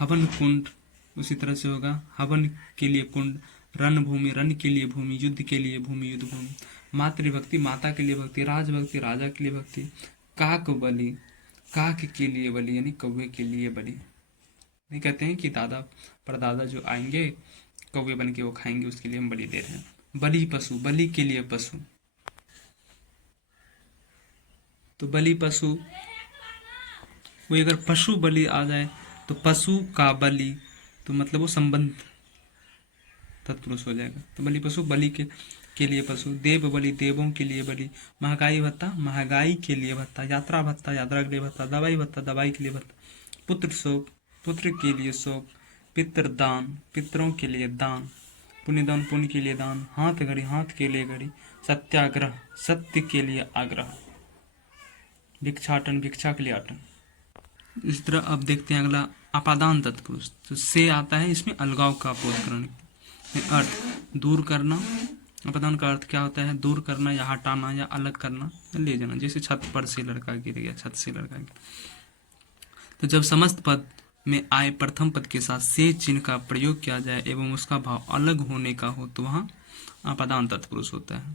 हवन कुंड उसी तरह से होगा, हवन के लिए कुंड, रणभूमि रण के लिए भूमि, युद्ध के लिए भूमि युद्ध भूमि, मातृभक्ति माता के लिए भक्ति, राजभक्ति राजा के लिए भक्ति, काक बलि काक के लिए बलि यानी कौवे के लिए बलि। नहीं कहते हैं कि दादा परदादा जो आएंगे कौवे बन के वो खाएंगे, उसके लिए हम बलि दे रहे हैं। बलि पशु बलि के लिए पशु, तो बलि पशु वो अगर पशु बलि आ जाए तो पशु का बलि, तो मतलब वो संबंध तत्पुरुष हो जाएगा। तो बलि पशु, बलि के लिए पशु, देव बलि, देवों के लिए बलि, महंगाई भत्ता, महंगाई के लिए भत्ता, यात्रा भत्ता, यात्रा के लिए भत्ता, दवाई भत्ता, दवाई के लिए भत्ता, पुत्र शोक, पुत्र के लिए शोक, पितृदान, पितरों के लिए दान, पुण्यदान, पुण्य के लिए दान, हाथ घड़ी, हाथ के लिए घड़ी, सत्याग्रह, सत्य के लिए आग्रह, भिक्षाटन, भिक्षा के लिए आटन। इस तरह अब देखते हैं अगला अपादान तत्पुरुष। तो से आता है इसमें अलगाव का बोधकरण, अर्थ दूर करना। अपादान का अर्थ क्या होता है? दूर करना या हटाना या अलग करना या ले जाना। जैसे छत पर से लड़का गिर गया, छत से लड़का गिर। तो जब समस्त पद में आए प्रथम पद के साथ से चिन्ह का प्रयोग किया जाए एवं उसका भाव अलग होने का हो तो वहां अपादान तत्पुरुष होता है।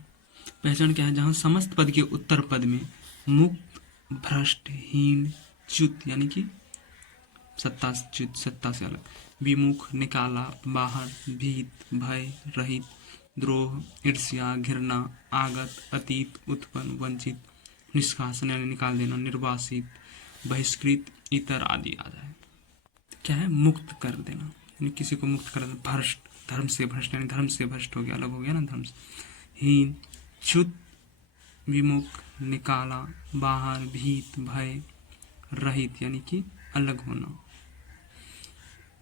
पहचान क्या है? जहां समस्त पद के उत्तर पद में मुक्त, भ्रष्ट, हीन, च्युत यानी कि सत्ता च्युत, सत्ता से अलग, विमुख, निकाला, बाहर, भीत, भय, रहित, द्रोह, ईर्ष्या, घृणा, आगत, अतीत, उत्पन्न, वंचित, निष्कासन यानी निकाल देना, निर्वासित, बहिष्कृत, इतर आदि आ जाए। क्या है? मुक्त कर देना, यानी किसी को मुक्त कर देना। भ्रष्ट, धर्म से भ्रष्ट यानी धर्म से भ्रष्ट हो गया, अलग हो गया ना धर्म से। हीन, च्युत, विमुख, निकाला, बाहर, भीत, भय, रहित यानी कि अलग होना,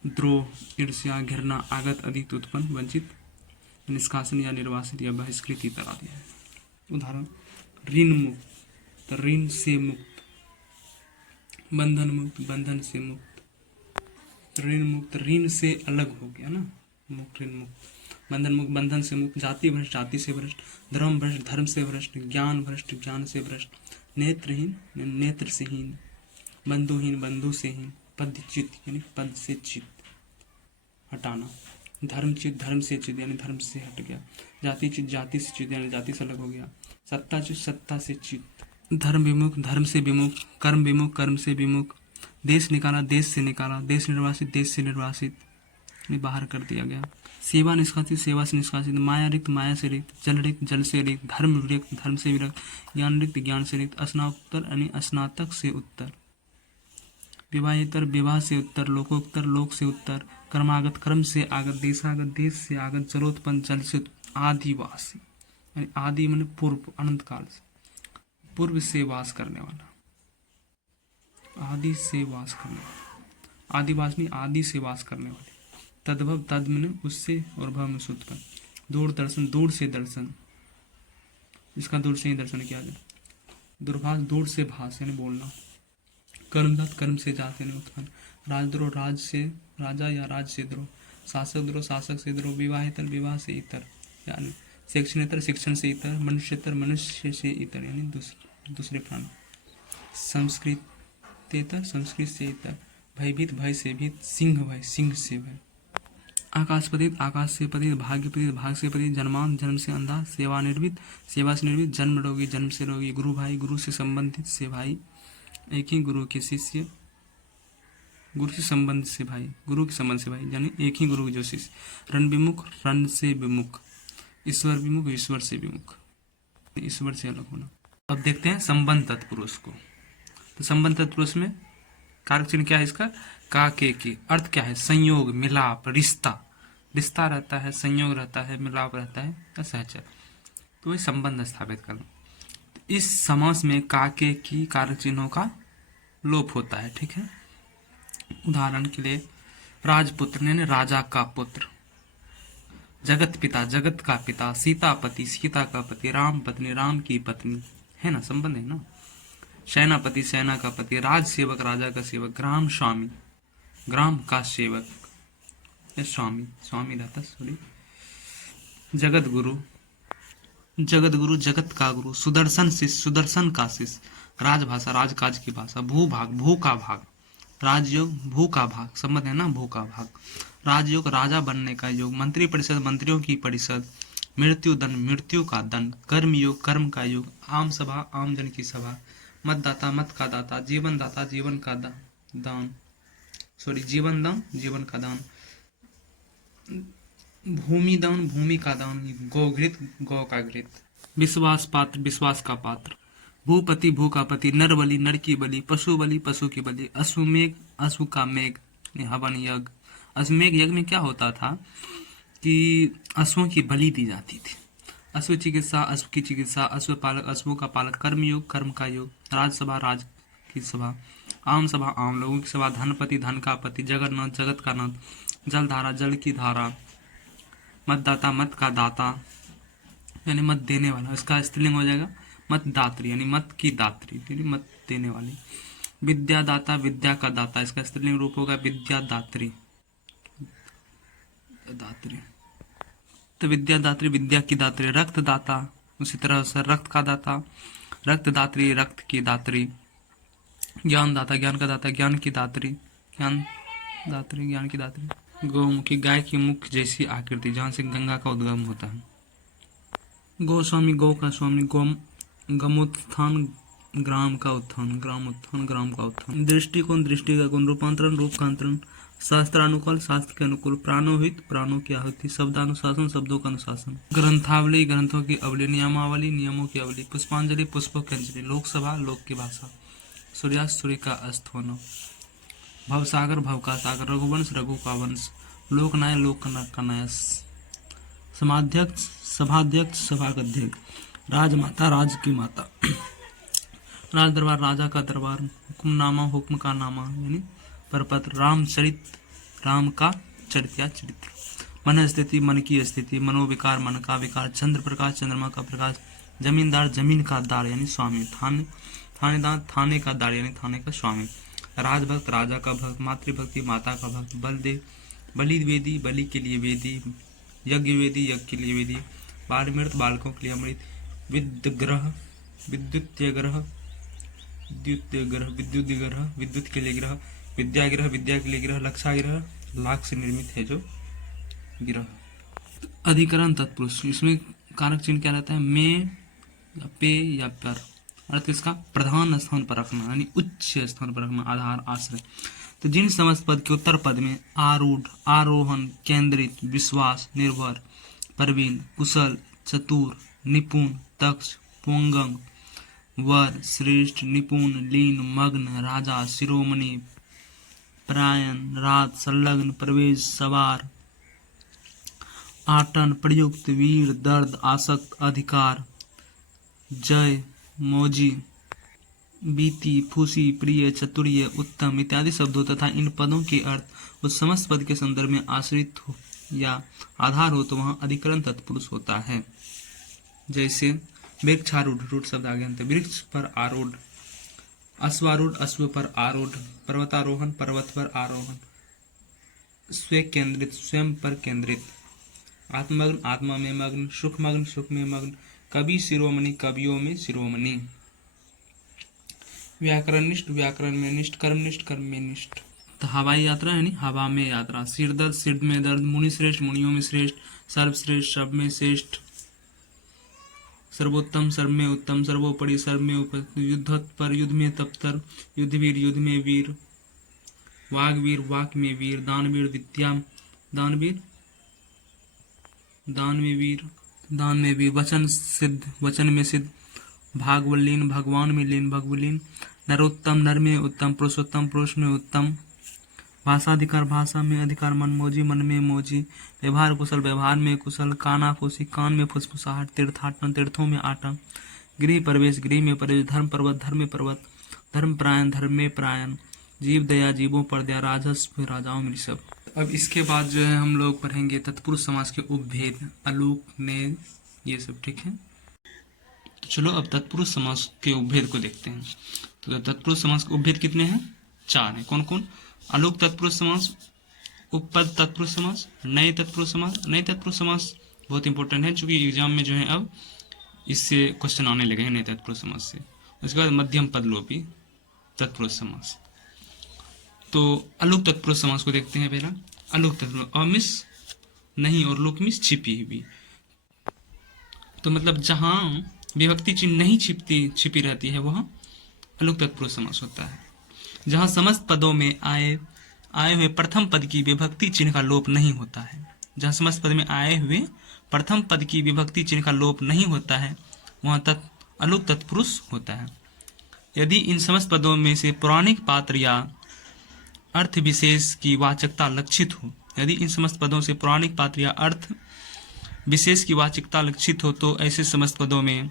द्रोह, ईर्ष्या, घृणा, आगत, अतीत, उत्पन्न, वंचित, निष्कासन या निर्वासित या बहिष्कृत इतर आदि है। उदाहरण, ऋण मुक्त, ऋण से मुक्त, बंधन मुक्त, बंधन से मुक्त, ऋण मुक्त, ऋण से अलग हो गया ना, मुक्त, ऋण मुक्त, बंधन मुक्त, बंधन से मुक्त, जाति भ्रष्ट, जाति से भ्रष्ट, धर्म भ्रष्ट, धर्म से भ्रष्ट, ज्ञान भ्रष्ट, ज्ञान से भ्रष्ट, नेत्रहीन, नेत्र से हीन, बंधुहीन, बंधु से हीन, पदच्युत यानी पद से चित हटाना, धर्मच्युत, धर्म से च्युत यानी धर्म से हट गया, जातिच्युत, जाति से च्युत यानी जाति से अलग हो गया, सत्ताच्युत, सत्ता से च्युत, धर्म विमुख, धर्म से विमुख, कर्म विमुख, कर्म से विमुख, देश निकाला, देश से निकाला, देश निर्वासित, देश से निर्वासित बाहर कर दिया गया, सेवा निष्कासित, सेवा से निष्कासित, माया रिक्त, माया से रिक्त, जल रिक्त, जल से रिक्त, धर्म रिक्त, धर्म से विरक्त, ज्ञान रिक्त, ज्ञान से रिक्त, स्नातकोत्तर यानी स्नातक से उत्तर, विवाहेतर, विवाह से उत्तर, लोकोत्तर, लोक से उत्तर, कर्मागत, कर्म से आगत, देशागत, देश से आगत, जलोत्पन्न, जल से आदिवासी यानी आदि माने पूर्व, अनंत काल से, पूर्व से वास करने वाला, आदि से वास करने वाला, आदिवास नहीं, आदि से वास करने वाले, तद्भव, तद माने उससे और भव में से उत्पन्न, दूर दर्शन, दूर से दर्शन, इसका दूर से ही दर्शन किया जाए, दूरभाष, दूर से भाष यानी बोलना, कर्मदत्त, कर्म से जात यानी उत्पन्न, राजद्रोह, राज से राजा या राज से द्रोह, शासक द्रोह, शासक से द्रोह, विवाहेतर, विवाह से इतर यानी शिक्षणेतर, शिक्षण से इतर, मनुष्यतर, मनुष्य से इतर यानी दूसरे प्राणी, संस्कृतेतर, संस्कृत से इतर, भयभीत, भय से भीत, सिंह भय, सिंह से भय, आकाशपतित, आकाश से पतित, भाग्यपतित, भाग से पतित, जन्मान, जन्म से अंधा, सेवानिर्भित, सेवा से निर्भित, जन्म रोगी, जन्म से रोगी, गुरु भाई, गुरु से संबंधित से भाई, एक ही गुरु के शिष्य, गुरु से संबंध से भाई, गुरु के संबंध से भाई यानी एक ही गुरु जो शिष्य, रण विमुख, रण से विमुख, ईश्वर विमुख, ईश्वर से विमुख, ईश्वर से अलग होना। अब देखते हैं संबंध तत्पुरुष को। तो संबंध तत्पुरुष में कारक चिन्ह क्या है इसका? का के अर्थ क्या है? संयोग, मिलाप, रिश्ता, रिश्ता रहता है, संयोग रहता है, मिलाप रहता है या सहचर, तो वही संबंध स्थापित करना। इस समास में का के की कारक चिन्हों का लोप होता है, ठीक है। उदाहरण के लिए राजपुत्र यानी राजा का पुत्र, जगत पिता, जगत का पिता, सीतापति, सीता का पति, राम पत्नी, राम की पत्नी, है ना, संबंध है ना। सेनापति, सेना का पति, राज सेवक, राजा का सेवक, ग्राम स्वामी, ग्राम का सेवक, स्वामी, स्वामी रहता सॉरी, जगत गुरु, जगत गुरु, जगत का गुरु, सुदर्शन शिष्य, सुदर्शन का शिष्य, राजभाषा, राजकाज की भाषा, भूभाग, भू का भाग, राजयोग, भू का भाग, संबंध है ना, भू का भाग, राजयोग, राजा बनने का योग, मंत्री परिषद, मंत्रियों की परिषद, मृत्यु दंड, मृत्यु का दंड, कर्म योग, कर्म का योग, आम सभा, आम जन की सभा, मतदाता, मत का दाता, जीवन दाता, जीवन का दान, सॉरी जीवन दान, जीवन का दान, भूमि दान, भूमि का दान, गौघृत, गौ का घृत, विश्वास पात्र, विश्वास का पात्र, भूपति, भू का पति, नर बलि, नर की बलि, पशु बलि, पशु की बलि, अश्वमेघ, अश्व का मेघ, हवन यज्ञ। अश्वमेघ यज्ञ में क्या होता था कि अश्वों की बलि दी जाती थी। अश्व चिकित्सा, अश्व की चिकित्सा, अश्व पालक, अश्वों का पालक, कर्म योग, कर्म का योग, राजसभा, राज की सभा, आम सभा, आम लोगों की सभा, धनपति, धन का पति, जगन्नाथ, जगत का नाथ, जलधारा, जल की धारा, मतदाता, मत का दाता यानी मत देने वाला, इसका स्त्रीलिंग हो जाएगा मतदात्री यानी मत की दात्री यानी मत देने वाली। विद्यादाता, विद्या का दाता, इसका स्त्रीलिंग रूप होगा विद्यादात्री, दात्री। तो विद्यादात्री, विद्या की दात्री। रक्तदाता, उसी तरह से रक्त का दाता, रक्तदात्री, रक्त की दात्री। ज्ञानदाता, ज्ञान का दाता, ज्ञान की दात्री, ज्ञान दात्री, ज्ञान की दात्री। गौमुखी, गाय की मुख जैसी आकृति, जहाँ से गंगा का उद्गम होता है। गोस्वामी, गौ का स्वामी, गोम, गमोत्थान, ग्राम का उत्थान, ग्राम उत्थान, ग्राम का उत्थान। दृष्टिकोण, दृष्टि का कोण, रूपांतरण, रूप का अंतरण, शास्त्रानुकूल, शास्त्र के अनुकूल, प्राणोहित, प्राणों की आहुति, शब्दानुशासन, शब्दों का अनुशासन। ग्रंथावली, ग्रंथों की अवली, नियमावली, नियमों की अवली। पुष्पांजलि, पुष्पों की अंजलि। लोकसभा, लोक की भाषा। सूर्यास्त, सूर्य का अस्त होना। भवसागर, भव का सागर। रघुवंश, रघु का वंश। लोकनायक, लोक का नायक। समाध्यक्ष, सभाध्यक्ष, सभा का अध्यक्ष। राजमाता, राज की माता। राज दरबार, राजा का दरबार। हुक्मनामा, हुक्म का नामा यानी परपत्र। रामचरित, राम का चरित या चरित्र। मन स्थिति, मन की स्थिति। मनोविकार, मन का विकार। चंद्र प्रकाश, चंद्रमा का प्रकाश। जमींदार, जमीन का दार यानी स्वामी। थानेदार, थाने का दार यानी थाने का स्वामी। राजभक्त, राजा का भक्त। मातृभक्ति, माता का भक्त। बलदेव, बलि वेदी, बलि के लिए वेदी। यज्ञ वेदी, यज्ञ के लिए वेदी। बालमृत, बालकों के लिए अमृत। विद्युग्रह, विद्युतीय ग्रह, विद्युत ग्रह, विद्युत ग्रह, विद्युत के लिए ग्रह। विद्याग्रह, विद्या के लिए ग्रह। लक्षाग्रह, लाख से निर्मित है जो ग्रह। अधिकरण तत्पुरुष, इसमें कारक चिन्ह क्या रहता है? में या पे या पर। अर्थ इसका प्रधान स्थान पर रखना यानी उच्च स्थान पर रखना, आधार, आश्रय। तो जिन समस्त पद के उत्तर पद में आरूढ़, आरोहण, केंद्रित, विश्वास, निर्भर, प्रवीण, कुशल, चतुर, निपुण, दक्ष, पुंगम, वर, श्रेष्ठ, निपुण, लीन, मग्न, राजा, शिरोमणि, प्रायण, रात, संलग्न, प्रवेश, सवार, आटन, प्रयुक्त, वीर, दर्द, आसक्त, अधिकार, जय, मौजी, बीती, फूसी, प्रिय, चतुर्य, उत्तम इत्यादि शब्दों तथा इन पदों के अर्थ उस समस्त पद के संदर्भ में आश्रित हो या आधार हो तो वहां अधिकरण तत्पुरुष होता है। जैसे वृक्षारूढ़, रूढ़ शब्द आ गया, वृक्ष पर आरूढ़। अश्वारूढ़, अश्व पर आरूढ़। पर्वतारोहण, पर्वत पर आरोहण। स्व केंद्रित, स्वयं पर केंद्रित। आत्मग्न, आत्मा में मग्न। सुखमग्न, सुख में मग्न। कवि, शिरोमणि, कवियों में शिरोमणि। व्याकरणनिष्ठ, व्याकरण में निष्ठ। कर्मनिष्ठ, कर्म में निष्ठ। तो हवाई यात्रा यानी हवा में यात्रा। सिरदर्द, सिर में दर्द। मुनि श्रेष्ठ, मुनियों में श्रेष्ठ। सर्वश्रेष्ठ, सब में श्रेष्ठ। सर्वोत्तम, सर्व में उत्तम। सर्वोपरि, सर्व में ऊपर। युद्धोत्तर, युद्ध में तत्पर। युद्धवीर, युद्ध में वीर। वाग्वीर, वाक में वीर। दानवीर, विद्या, दानवीर, दान में वीर, दान में वीर। वचन सिद्ध, वचन में सिद्ध। भागवलीन, भगवान में लीन, भगवलीन। नरोत्तम, नर में उत्तम। पुरुषोत्तम, पुरुष में उत्तम। भाषाधिकार, भाषा में अधिकार। मनमोजी, मन में मोजी। व्यवहार कुशल, व्यवहार में कुशल। कानाफूसी, कान में फुसफुसाहट। तीर्थाटन, तीर्थों में आटन। गृह प्रवेश, गृह में प्रवेश। धर्म पर्वत, धर्म में पर्वत। धर्म प्रायण, धर्म में प्रायण। जीव दया, जीवों पर दया। राजस्व, राजाओं में ऋषभ। अब इसके बाद जो है हम लोग पढ़ेंगे तत्पुरुष समास के उपभेद। आलोक ने ये सब, ठीक है। तो चलो अब तत्पुरुष समास के उपभेद को देखते हैं। तो तत्पुरुष समास के उपभेद कितने हैं? 4 हैं। कौन कौन? आलोक तत्पुरुष समास, उपपद तत्पुरुष समास, नए तत्पुरुष समास। नए तत्पुरुष समास बहुत इंपॉर्टेंट है क्योंकि एग्जाम में जो है अब इससे क्वेश्चन आने लगे हैं नए तत्पुरुष समास से। उसके बाद मध्यम पदलोपी तत्पुरुष समास। तो अलोक तत्पुरुष समास को देखते हैं। पहला अलोक तत्पुरुष, अमिस नहीं और लोक मिस छिपी हुई। तो मतलब जहां विभक्ति चिन्ह नहीं छिपी रहती है वहां अलोक तत्पुरुष समास होता है। जहां समस्त पदों में आए हुए प्रथम पद की विभक्ति चिन्ह का लोप नहीं होता है। जहां समस्त पद में आए हुए प्रथम पद की विभक्ति चिन्ह का लोप नहीं होता है वहां अलोक तत्पुरुष होता है। यदि इन समस्त पदों में से पौराणिक पात्र या अर्थ विशेष की वाचकता लक्षित हो, यदि इन समस्त पदों से पौराणिक पात्र या अर्थ विशेष की वाचिकता लक्षित हो तो ऐसे समस्त पदों में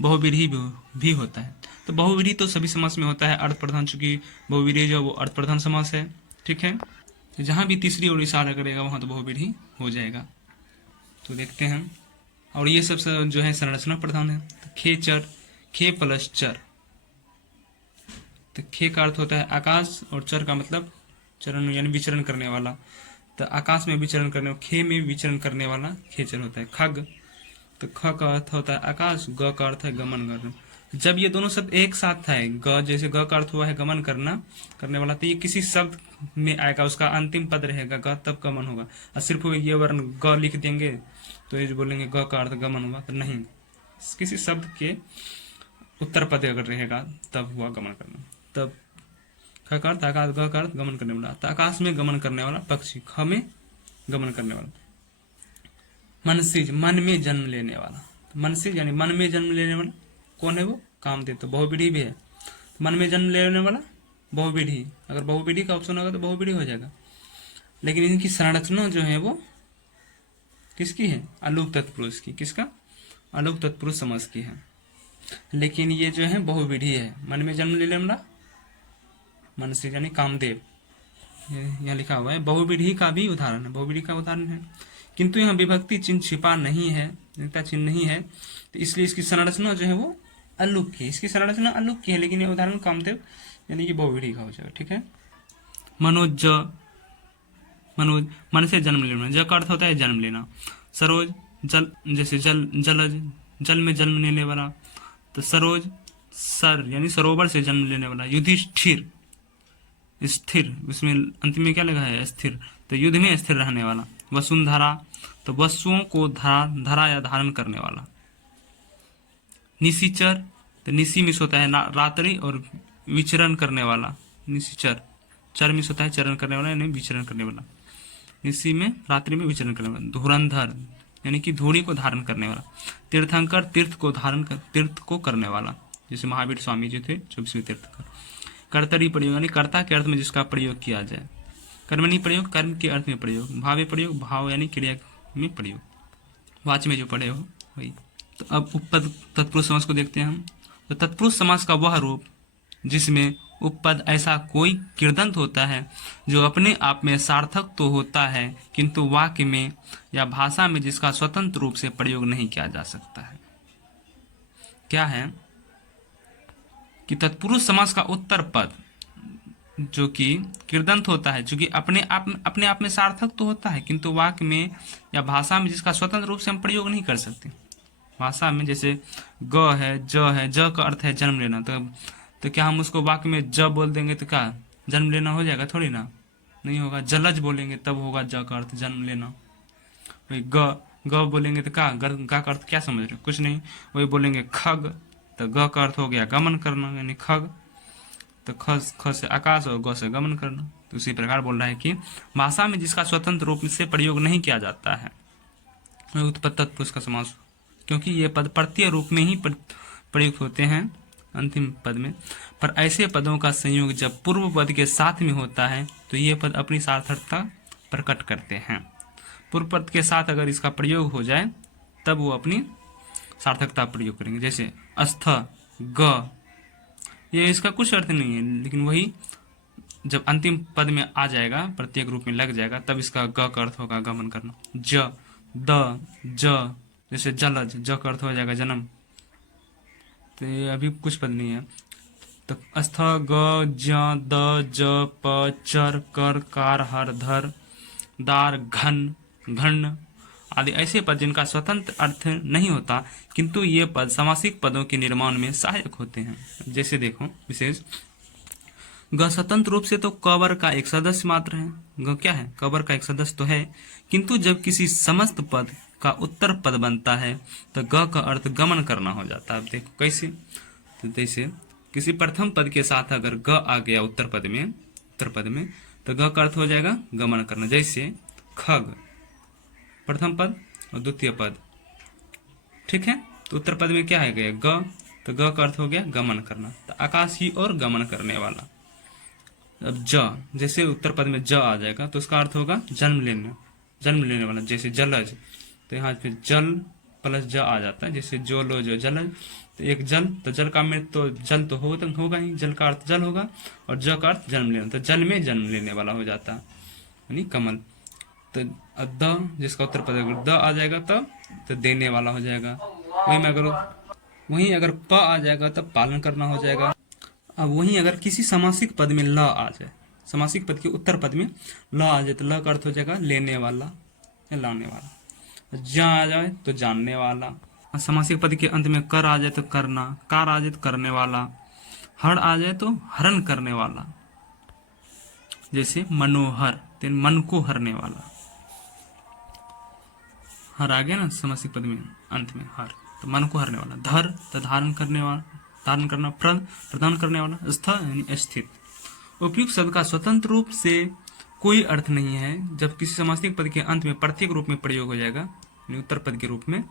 बहुव्रीहि भी होता है। तो बहुव्रीहि तो सभी समास में होता है अर्थ प्रधान, चूंकि बहुव्रीहि जो वो अर्थ प्रधान समास है। ठीक है, तो जहाँ भी तीसरी ओर इशारा करेगा वहाँ तो बहुव्रीहि हो जाएगा। तो देखते हैं, और ये सब जो है संरचना प्रधान है। तो खे चर, खे प्लस चर, तो खे का अर्थ होता है आकाश और चर का मतलब चरण यानी विचरण करने वाला। तो आकाश में विचरण करने, खे में विचरण करने वाला खेचर होता है। खग, तो ख का अर्थ होता है आकाश, ग का अर्थ है गमन करना। जब ये दोनों शब्द एक साथ है, ग जैसे ग का अर्थ हुआ है गमन करना, करने वाला, तो ये किसी शब्द में आएगा, उसका अंतिम पद रहेगा ग, तब गमन होगा। और सिर्फ ये वर्ण ग लिख देंगे तो ये जो बोलेंगे ग का अर्थ गमन हुआ, तो नहीं, किसी शब्द के उत्तर पद अगर रहेगा तब हुआ गमन करना। तब ख का अर्थ आकाश, ग का अर्थ गमन करने वाला। तो आकाश में गमन करने वाला पक्षी, ख में गमन करने वाला। मनसिज, मन में जन्म लेने वाला। मनसिज यानी मन में जन्म लेने वाला कौन है वो? कामदेव। तो बहुव्रीहि भी है, मन में जन्म लेने वाला बहुव्रीहि। अगर बहुव्रीहि का ऑप्शन होगा तो बहुव्रीहि हो जाएगा। लेकिन इनकी संरचना जो है वो किसकी है? अलूक तत्पुरुष की। किसका? अलूक तत्पुरुष समास की है। लेकिन ये जो है बहुव्रीहि है, मन में जन्म लेने वाला मनसिज यानी कामदेव, यहाँ लिखा हुआ है। बहुव्रीहि का भी उदाहरण है, बहुव्रीहि का उदाहरण है, किंतु यहाँ विभक्ति चिन्ह छिपा नहीं है, चिन्ह नहीं है, तो इसलिए इसकी संरचना जो है वो अलूक की, इसकी संरचना अलूक की है, लेकिन ये उदाहरण कामदेव यानी कि बहुव्रीहि का हो जाएगा। ठीक है। मनोज, मनोज मन से जन्म लेना, ज का अर्थ होता है जन्म लेना। सरोज, जल जैसे जल, जलज जल में जन्म लेने वाला, तो सरोज सर यानी सरोवर से जन्म लेने वाला। युधिष्ठिर, स्थिर, उसमें अंतिम में क्या लगा है? स्थिर, तो युद्ध में स्थिर रहने वाला। वसुंधरा, तो वस्तुओं को धरा या धारण करने वाला। निशिचर, तो निशी मिस होता है रात्रि और विचरण करने वाला। निशिचर, चर मिस होता है चरण करने वाला यानी विचरण करने वाला। निशी में रात्रि में विचरण करने वाला। धुरंधर यानी कि धूड़ी को धारण करने वाला। तीर्थंकर, तीर्थ को करने वाला, जैसे महावीर स्वामी जी थे 24वें तीर्थंकर। कर्तरी प्रयोग यानी कर्ता के अर्थ में जिसका प्रयोग किया जाए। कर्मणि प्रयोग, कर्म के अर्थ में प्रयोग। भावे प्रयोग, भाव यानी क्रिया में प्रयोग। वाच में जो पढ़े हो वही। तो अब उपपद तत्पुरुष समास को देखते हैं हम। तो तत्पुरुष समास का वह रूप जिसमें उपपद ऐसा कोई किर्दंत होता है जो अपने आप में सार्थक तो होता है, किंतु वाक्य में या भाषा में जिसका स्वतंत्र रूप से प्रयोग नहीं किया जा सकता है। क्या है कि तत्पुरुष समास का उत्तर पद जो कि किर्दंत होता है, जो कि अपने आप में सार्थक तो होता है, किंतु वाक्य में या भाषा में जिसका स्वतंत्र रूप से हम प्रयोग नहीं कर सकते। भाषा में जैसे ग है, ज का अर्थ है जन्म लेना, तो क्या हम उसको वाक्य में ज बोल देंगे तो क्या जन्म लेना हो जाएगा? थोड़ी ना, नहीं होगा। जलज बोलेंगे तब होगा ज का अर्थ जन्म लेना। वही ग बोलेंगे तो का का अर्थ क्या समझ रहे? कुछ नहीं। वही बोलेंगे खग, तो ग का अर्थ हो गया गमन करना यानी खग, तो ख से आकाश और ग से गमन करना। तो उसी प्रकार बोल रहा है कि भाषा में जिसका स्वतंत्र रूप से प्रयोग नहीं किया जाता है उत्पत्ति तत्पुरुष का समास, क्योंकि ये पद प्रत्यय रूप में ही प्रयुक्त होते हैं अंतिम पद में। पर ऐसे पदों का संयोग जब पूर्व पद के साथ में होता है तो ये पद अपनी सार्थकता प्रकट करते हैं। पूर्व पद के साथ अगर इसका प्रयोग हो जाए तब वो अपनी सार्थकता प्रयोग करेंगे। जैसे अस्थ, ग, ये इसका कुछ अर्थ नहीं है, लेकिन वही जब अंतिम पद में आ जाएगा, प्रत्येक रूप में लग जाएगा, तब इसका ग का अर्थ होगा गमन करना। ज, द, ज, जैसे जलज, ज का अर्थ हो जाएगा जन्म, तो ये अभी कुछ पद नहीं है। तो अस्थ, ग, ज, द, ज, प, चर, कर, कार, हर, धर, दार, घन, घन आदि ऐसे पद जिनका स्वतंत्र अर्थ नहीं होता, किंतु ये पद समासिक पदों के निर्माण में सहायक होते हैं। जैसे देखो विशेष ग स्वतंत्र रूप से तो कवर का एक सदस्य मात्र है। ग क्या है? कवर का एक सदस्य तो है, किंतु जब किसी समस्त पद का उत्तर पद बनता है तो ग का अर्थ गमन करना हो जाता है। अब देखो कैसे, तो जैसे किसी प्रथम पद के साथ अगर ग आ गया उत्तर पद में तो ग का अर्थ हो जाएगा गमन करना। जैसे खग प्रथम पद और द्वितीय पद, ठीक है, तो उत्तर पद में क्या है गया ग, तो ग का अर्थ हो गया गमन करना। तो आकाश ही और गमन करने वाला। अब ज, जैसे उत्तर पद में ज आ जाएगा तो उसका अर्थ होगा जन्म लेने वाला। जैसे जलज, तो यहाँ पे जल प्लस ज आ जाता है, जैसे जो लो जो जल, तो एक जल, तो जल का मृत तो जल तो होगा ही, जल का अर्थ जल होगा, और ज का अर्थ जन्म लेना, तो जल में जन्म लेने वाला हो जाता है, यानी कमल। तो द जिसका उत्तर पद द आ जाएगा तो देने वाला हो जाएगा। वहीं अगर प आ जाएगा तब पालन करना हो जाएगा। अब वहीं अगर किसी समासिक पद में ल आ जाए, समासिक पद के उत्तर पद में ल आ जाए, तो ल का अर्थ हो जाएगा लेने वाला या लाने वाला। जा आ जाए तो जानने वाला। समासिक पद के अंत में कर आ जाए तो करना, कार आ जाए तो करने वाला, हर आ जाए तो हरण करने वाला, जैसे मनोहर, तो मन को हरने वाला। हर आ गया ना समासिक पद में अंत में हर, तो मन को हरने वाला। धर तो धारण करने वाला, धारण करना। प्रद प्रदान करने वाला। स्थ यानी स्थित। उपयुक्त शब्द का स्वतंत्र रूप से कोई अर्थ नहीं है। जब किसी समासिक पद के अंत में प्रत्येक रूप में प्रयोग हो जाएगा, यानी उत्तर पद के रूप में,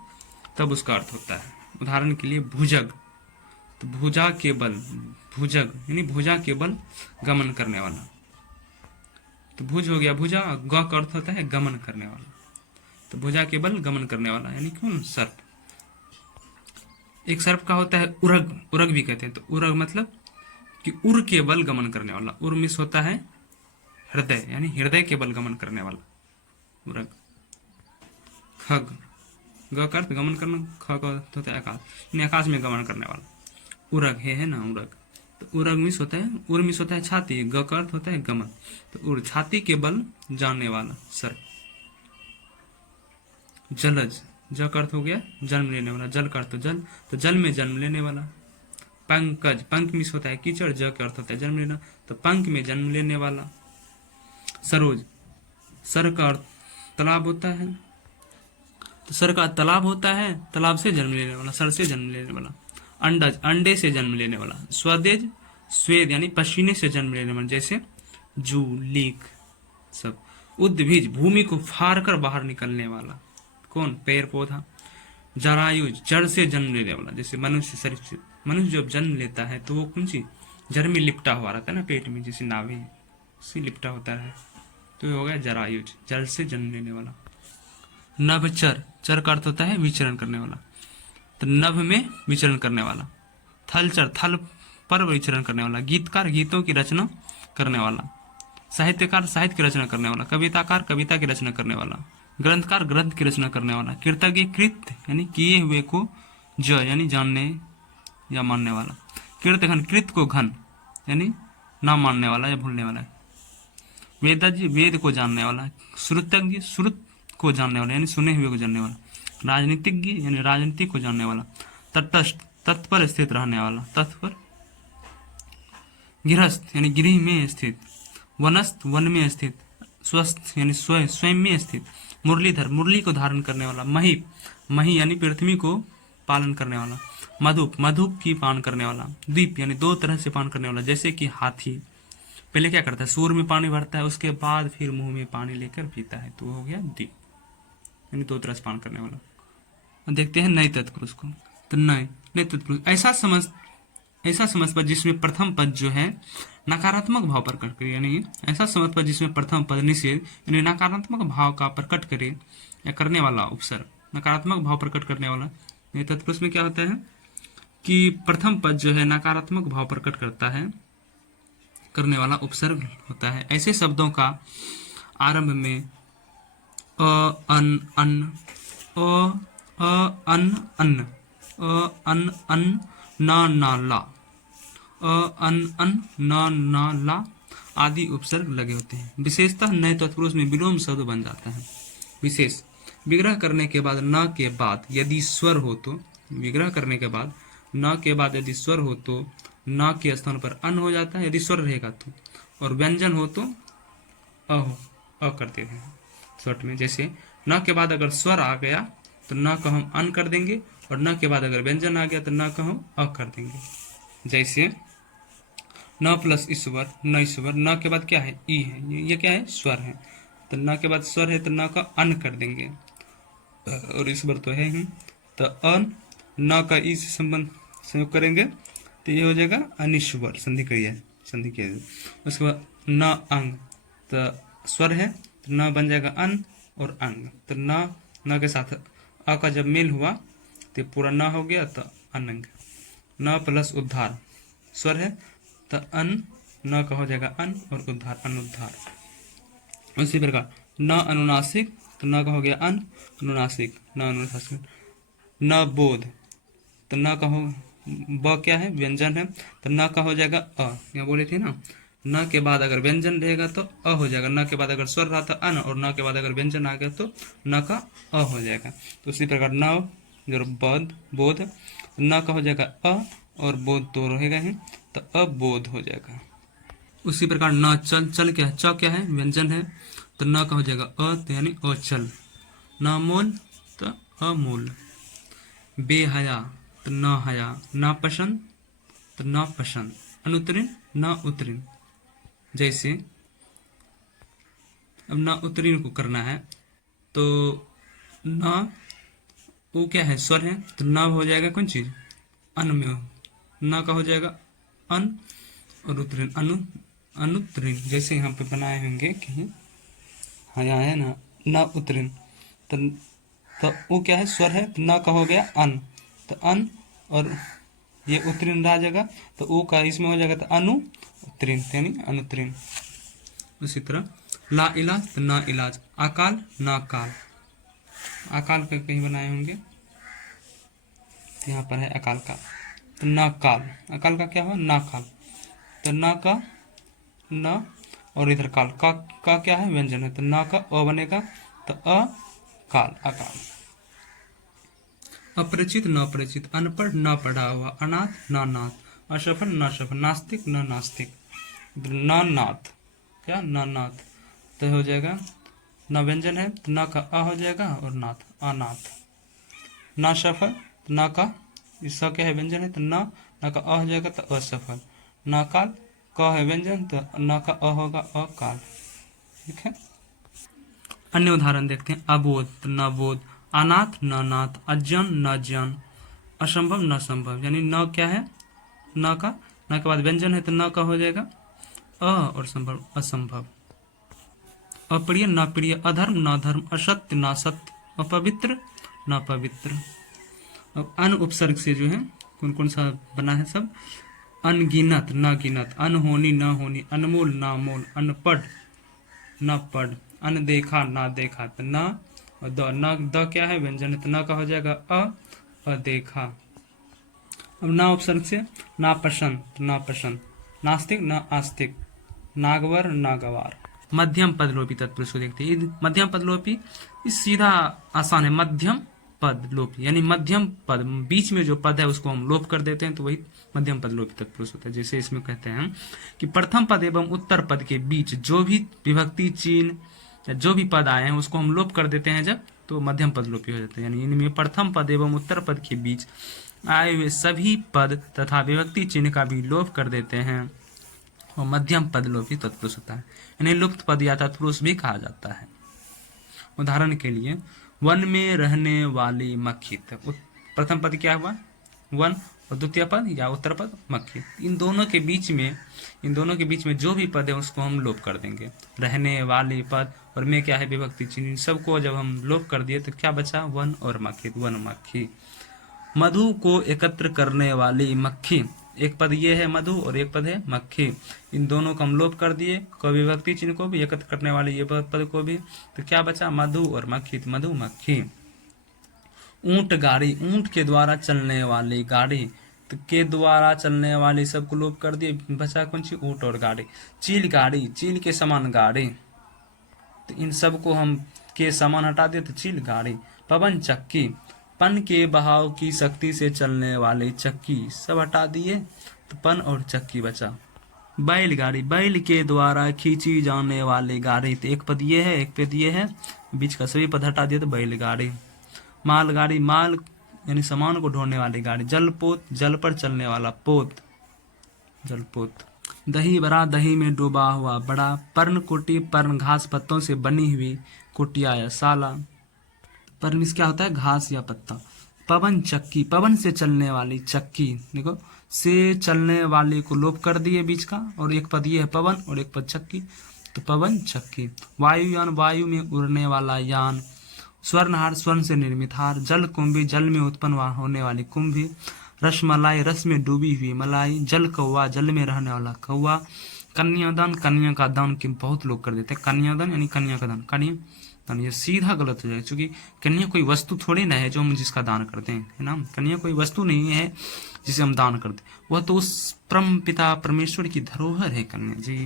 तब उसका अर्थ होता है। उदाहरण के लिए भुजग, तो भुजा के बल, भुजग यानी भुजा के बल गमन करने वाला। तो भुज हो गया भुजा, ग का अर्थ होता है गमन करने वाला, तो भुजा के बल गमन करने वाला यानी कौन? सर्प। एक सर्प का होता है उरग, उरग भी कहते हैं, तो उरग मतलब कि उर के बल गमन करने वाला। उर मिस होता है हृदय, यानी हृदय के बल गमन करने वाला, उरग। खग, ग का अर्थ गमन करना, ख का अर्थ होता है आकाश, यानी आकाश में गमन करने वाला। उरग है ना उरग, तो उरग मिस होता है, उर मिस होता है छाती, ग का अर्थ होता है गमन, तो उर छाती के बल जानने वाला सर्प। जलज, ज का अर्थ हो गया जन्म लेने वाला, जल का अर्थ जल, तो जल में जन्म लेने वाला। पंकज, पंक मिस होता है कीचड़, ज का अर्थ होता है जन्म लेना, तो पंख में जन्म लेने वाला। सरोज, सर का अर्थ तालाब होता है, तो सर का तालाब होता है, तालाब से जन्म लेने वाला, सर से जन्म लेने वाला। अंडज, अंडे से जन्म लेने वाला। स्वदेज, स्वेद यानी पसीने से जन्म लेने वाला, जैसे जू, लीक सब। उद्भिज, भूमि को फाड़ कर बाहर निकलने वाला, कौन? पेड़ पौधा। जरायुज, जड़ से जन्म लेने वाला, जैसे मनुष्य शरीर से, मनुष्य जब जन्म लेता है तो वो कौन सी जड़ में लिपटा हुआ रहता है ना, पेट में जैसे नाभि से लिपटा होता है, तो ये हो गया जरायुज, जड़ से जन्म लेने वाला। नभचर, चर का अर्थ होता है विचरण करने वाला, तो नभ में विचरण करने वाला। थलचर, थल पर विचरण करने वाला। गीतकार, गीतों की रचना करने वाला। साहित्यकार, साहित्य की रचना करने वाला। कविताकार, कविता की रचना करने वाला। ग्रंथकार, ग्रंथ की रचना करने वाला। कृतज्ञ, कृत यानी किए हुए को, ज यानी जानने या मानने वाला। कृतघन, कृत को घन यानी ना मानने वाला या भूलने वाला। वेदज्ञ, वेद को जानने वाला। श्रुतज्ञ, श्रुत को जानने वाला यानी सुने हुए को जानने वाला। राजनीतिज्ञ यानी राजनीति को जानने वाला। तटस्थ, तट पर स्थित रहने वाला, तट पर। गृहस्थ यानी गृह में स्थित। वनस्थ, वन में स्थित। स्वस्थ यानी स्वयं में स्थित। मुरलीधर, मुरली को धारण करने वाला। मही, मही यानी पृथ्वी को पालन करने वाला। मधुप, मधुप की पान करने वाला। द्वीप यानी दो तरह से पान करने वाला, जैसे कि हाथी पहले क्या करता है, सूर में पानी भरता है, उसके बाद फिर मुंह में पानी लेकर पीता है, तो हो गया द्वीप यानी दो तरह से पान करने वाला। देखते हैं नए तत्पुरुष को। तो नए तत्पुरुष ऐसा समझ पर जिसमें प्रथम पद जो है नकारात्मक भाव प्रकट करे, यानी ऐसा समझ पर जिसमें प्रथम पद निषेध यानी नकारात्मक भाव का प्रकट करे या करने वाला उपसर्ग, नकारात्मक भाव प्रकट करने वाला। नए तत्पुरुष में क्या होता है कि प्रथम पद जो है नकारात्मक भाव प्रकट करता है, करने वाला उपसर्ग होता है। ऐसे शब्दों का आरंभ में अ अन अन, अ अन अन, अन अन, ना ना ला, अन अन, ना ना ला आदि उपसर्ग लगे होते हैं। विशेषतः नए तत्पुरुष में विलोम शब्द बन जाता है। विशेष, विग्रह करने के बाद न के बाद यदि स्वर हो तो, विग्रह करने के बाद न के बाद यदि स्वर हो तो न के स्थान पर अन हो जाता है, यदि स्वर रहेगा तो, और व्यंजन हो तो अ करते हैं शॉर्ट में। जैसे न के बाद अगर स्वर आ गया तो न को हम अन कर देंगे, और न के बाद अगर व्यंजन आ गया तो न को हम अ कर देंगे। जैसे न प्लस ईश्वर, न ईश्वर, न के बाद क्या है, ई है, ये क्या है, स्वर है, तो न के बाद स्वर है तो न का अन कर देंगे, और ईश्वर तो है ही, तो अन न का ई से संबंध संयोग करेंगे तो ये हो जाएगा अनिश्वर, संधि क्रिया, संधि किया। उसके बाद न अंग, तो स्वर है तो न बन जाएगा अन और अंग, तो न के साथ अ का जब मेल हुआ तो पूरा न हो गया तो अनंग। न प्लस उद्धार स्वर है तो अन, न का हो जाएगा अन और उद्धार अनुद्धार। उसी प्रकार न अनुनासिक तो न का हो गया अन अनुनासिक न अनुनासिक। न बोध तो न का हो, ब क्या है व्यंजन है तो न का हो जाएगा अ, क्या बोले थे ना, न के बाद अगर व्यंजन रहेगा तो अ हो जाएगा, न के बाद अगर स्वर रहा तो अन, और न के बाद अगर व्यंजन आ गया तो न का अ हो जाएगा। तो उसी प्रकार न जो बोध बोध न का हो जाएगा अ और बोध तो रहेगा ही तो अबोध हो जाएगा। उसी प्रकार न चल, चल क्या है, च क्या है व्यंजन है तो न का हो जाएगा अ तो यानी अचल। न मोल तो अमूल। बेहया तो न हया। न पसंद तो न पसंद। अनुत्तीर्ण न उत्तीर्ण। जैसे अब न उत्तीर्ण को करना है तो न वो क्या है स्वर है तो न हो जाएगा कौन चीज अन में, न का हो जाएगा अन और उत्तीर्ण अनुत्तीर्ण। जैसे यहाँ पे बनाए होंगे कहीं, हाँ यहाँ है ना न उत्तीर्ण तो वो क्या है स्वर है तो न का हो गया अन तो अन और ये उत्तीर्ण आ जाएगा तो ओ का इसमें हो जाएगा तो अनु उत्तीर्ण यानी अनुत्तीर्ण। उसी तरह ला इलाज तो ना इलाज। अकाल ना काल। अकाल का कहीं बनाए होंगे तो यहाँ पर है अकाल का तो ना काल। अकाल का क्या हुआ ना काल तो ना का न और इधर काल का क्या है व्यंजन है तो ना का अ बनेगा तो अ काल अकाल। अपरिचित न परिचित। अनपढ़ न पढ़ा हुआ। अनाथ न नाथ। असफल न सफल। नास्तिक न नास्तिक। न नाथ क्या न नाथ तो हो जाएगा न व्यंजन है तो न का अ हो जाएगा और नाथ अनाथ। न सफल तो न का इसका क्या है व्यंजन है तो न का अ हो जाएगा तो असफल। न काल क है व्यंजन तो न का अ होगा अकाल। ठीक है। अन्य उदाहरण देखते हैं। अबोध तो न बोध। अनाथ न नाथ। अज्ञान न ज्ञान। असंभव न संभव। यानी न क्या है न का, न के बाद व्यंजन है तो न का हो जाएगा अ और संभव असंभव। अप्रिय न प्रिय। अधर्म न धर्म। असत्य न सत्य। अपवित्र न पवित्र। अब अन उपसर्ग से जो है कौन कौन सा बना है सब। अनगिनत न गिनत। अनहोनी न होनी। अनमोल न मोल। अनपढ़ न पढ़। अनदेखा न देखा तो न और द, न द क्या है व्यंजन है तो न का हो जाएगा अदेखा। अब ना उपसर्ग से नापसंद तो नापसंद। नास्तिक न आस्तिक। नागवर नागवार। मध्यम पद लोपी तत्पुरुष को देखते हैं। मध्यम पद लोपी इस सीधा आसान है। मध्यम पद लोपी यानी मध्यम पद बीच में जो पद है उसको हम लोप कर देते हैं तो वही मध्यम पद लोपी तत्पुरुष होता है। जैसे इसमें कहते हैं कि प्रथम पद एवं उत्तर पद के बीच जो भी विभक्ति चिन्ह या जो भी पद आए हैं उसको हम लोप कर देते हैं जब तो मध्यम पद लोपी हो जाता है। यानी इनमें प्रथम पद एवं उत्तर पद के बीच आए हुए सभी पद तथा विभक्ति चिन्ह का भी लोप कर देते हैं और मध्यम पद लोपी तत्पुरुष होता है। इन्हें लुप्त पद या तत्पुरुष भी कहा जाता है। उदाहरण के लिए वन में रहने वाली मक्खी। प्रथम पद क्या हुआ वन और द्वितीय पद या उत्तर पद मक्खी। इन दोनों के बीच में जो भी पद है उसको हम लोप कर देंगे। रहने वाली पद और में क्या है विभक्ति चिन्ह, सबको जब हम लोप कर दिए तो क्या बचा वन और मक्खी, वन मक्खी। मधु को एकत्र करने वाली मक्खी। एक पद ये है मधु और एक पद है मक्खी। इन दोनों को हम लोप कर दिए, को विभक्ति चिन्ह को भी एकत्र करने वाले ये पद को भी, तो क्या बचा मधु और मक्खी, तो मधु मक्खी। ऊंट गाड़ी, ऊंट के द्वारा चलने वाली गाड़ी, तो के द्वारा चलने वाली सबको लोप कर दिए, बचा कौन सी ऊंट और गाड़ी। चील गाड़ी, चील के समान गाड़ी, तो इन सबको हम के समान हटा दिए तो चील गाड़ी। पवन चक्की, पन के बहाव की शक्ति से चलने वाली चक्की, सब हटा दिए तो पन और चक्की बचा। बैलगाड़ी, बैल के द्वारा खींची जाने वाली गाड़ी, तो एक पद ये है एक पद ये है, बीच का सभी पद हटा दिए तो बैलगाड़ी। मालगाड़ी, माल यानी सामान को ढोने वाली गाड़ी। जलपोत, जल पर चलने वाला पोत, जलपोत। दही बड़ा, दही में डूबा हुआ बड़ा। पर्णकुटी, पर्ण घास पत्तों से बनी हुई कुटिया या साला। पर्ण क्या होता है घास या पत्ता। पवन चक्की, पवन से चलने वाली चक्की, देखो से चलने वाले को लोप कर दिए बीच का, और एक पद ये है पवन और एक पद चक्की, तो पवन चक्की। वायुयान, वायु में उड़ने वाला यान। स्वर्णहार स्वर्ण से निर्मित हार, जल कुंभी जल में उत्पन्न होने वाली कुंभी, रसमलाई रस में डूबी हुई मलाई, जल कौवा जल में रहने वाला कौवा, कन्यादान कन्या का दान कि बहुत लोग कर देते हैं, कन्यादान यानी कन्या का दान, कन्या ये सीधा गलत हो जाएगा, क्योंकि कन्या कोई वस्तु थोड़ी ना है जो हम जिसका दान करते हैं, है ना। कन्या कोई वस्तु नहीं है जिसे हम दान करते हैं, वह तो उस परम पिता परमेश्वर की धरोहर है कन्या जी,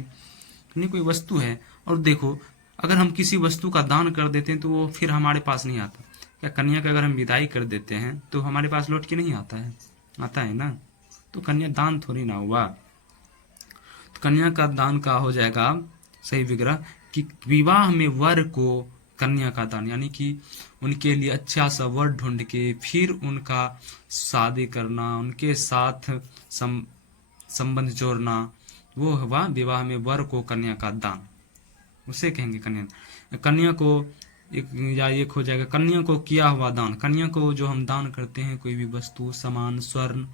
कन्या कोई वस्तु है। और देखो अगर हम किसी वस्तु का दान कर देते हैं तो वो फिर हमारे पास नहीं आता, क्या कन्या का अगर हम विदाई कर देते हैं तो हमारे पास लौट के नहीं आता है, आता है ना। तो कन्या दान थोड़ी ना हुआ। तो कन्या का दान का हो जाएगा सही विग्रह कि विवाह में वर को कन्या का दान, यानी कि उनके लिए अच्छा सा वर ढूंढ के फिर उनका शादी करना, उनके साथ संबंध जोड़ना, वो हुआ विवाह में वर को कन्या का दान, उसे कहेंगे कन्या। कन्या को एक हो जाएगा कन्या को किया हुआ दान, कन्या को जो हम दान करते हैं कोई भी वस्तु सामान स्वर्ण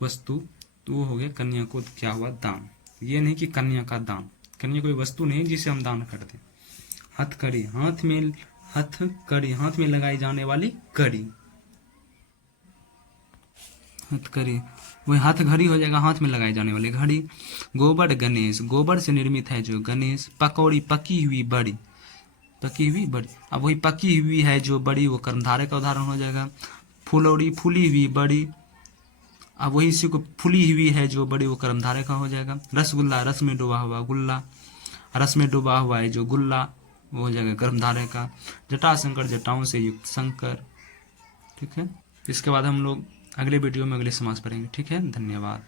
वस्तु, तो वो हो गया कन्या को किया हुआ दान। ये नहीं कि कन्या का दान, कन्या कोई वस्तु नहीं जिसे हम दान करते। हथकड़ी हाथ में लगाई जाने वाली कड़ी, हथकड़ी वही हाथ घड़ी हो जाएगा, हाथ में लगाई जाने वाली घड़ी। गोबर गणेश गोबर से निर्मित है जो गणेश, पकौड़ी पकी हुई बड़ी, पकी हुई बड़ी, अब वही पकी हुई है जो बड़ी वो कर्मधारय का उदाहरण हो जाएगा। फुलौड़ी फूली हुई बड़ी, अब वही इसी को फूली हुई है जो बड़ी वो कर्मधारय का हो जाएगा। रसगुल्ला रस में डूबा हुआ गुल्ला, रस में डूबा हुआ है जो गुल्ला वो हो जाएगा कर्मधारय का। जटाशंकर जटाओं से युक्त शंकर, ठीक है। इसके बाद हम लोग अगले वीडियो में अगले समास पढ़ेंगे, ठीक है। धन्यवाद।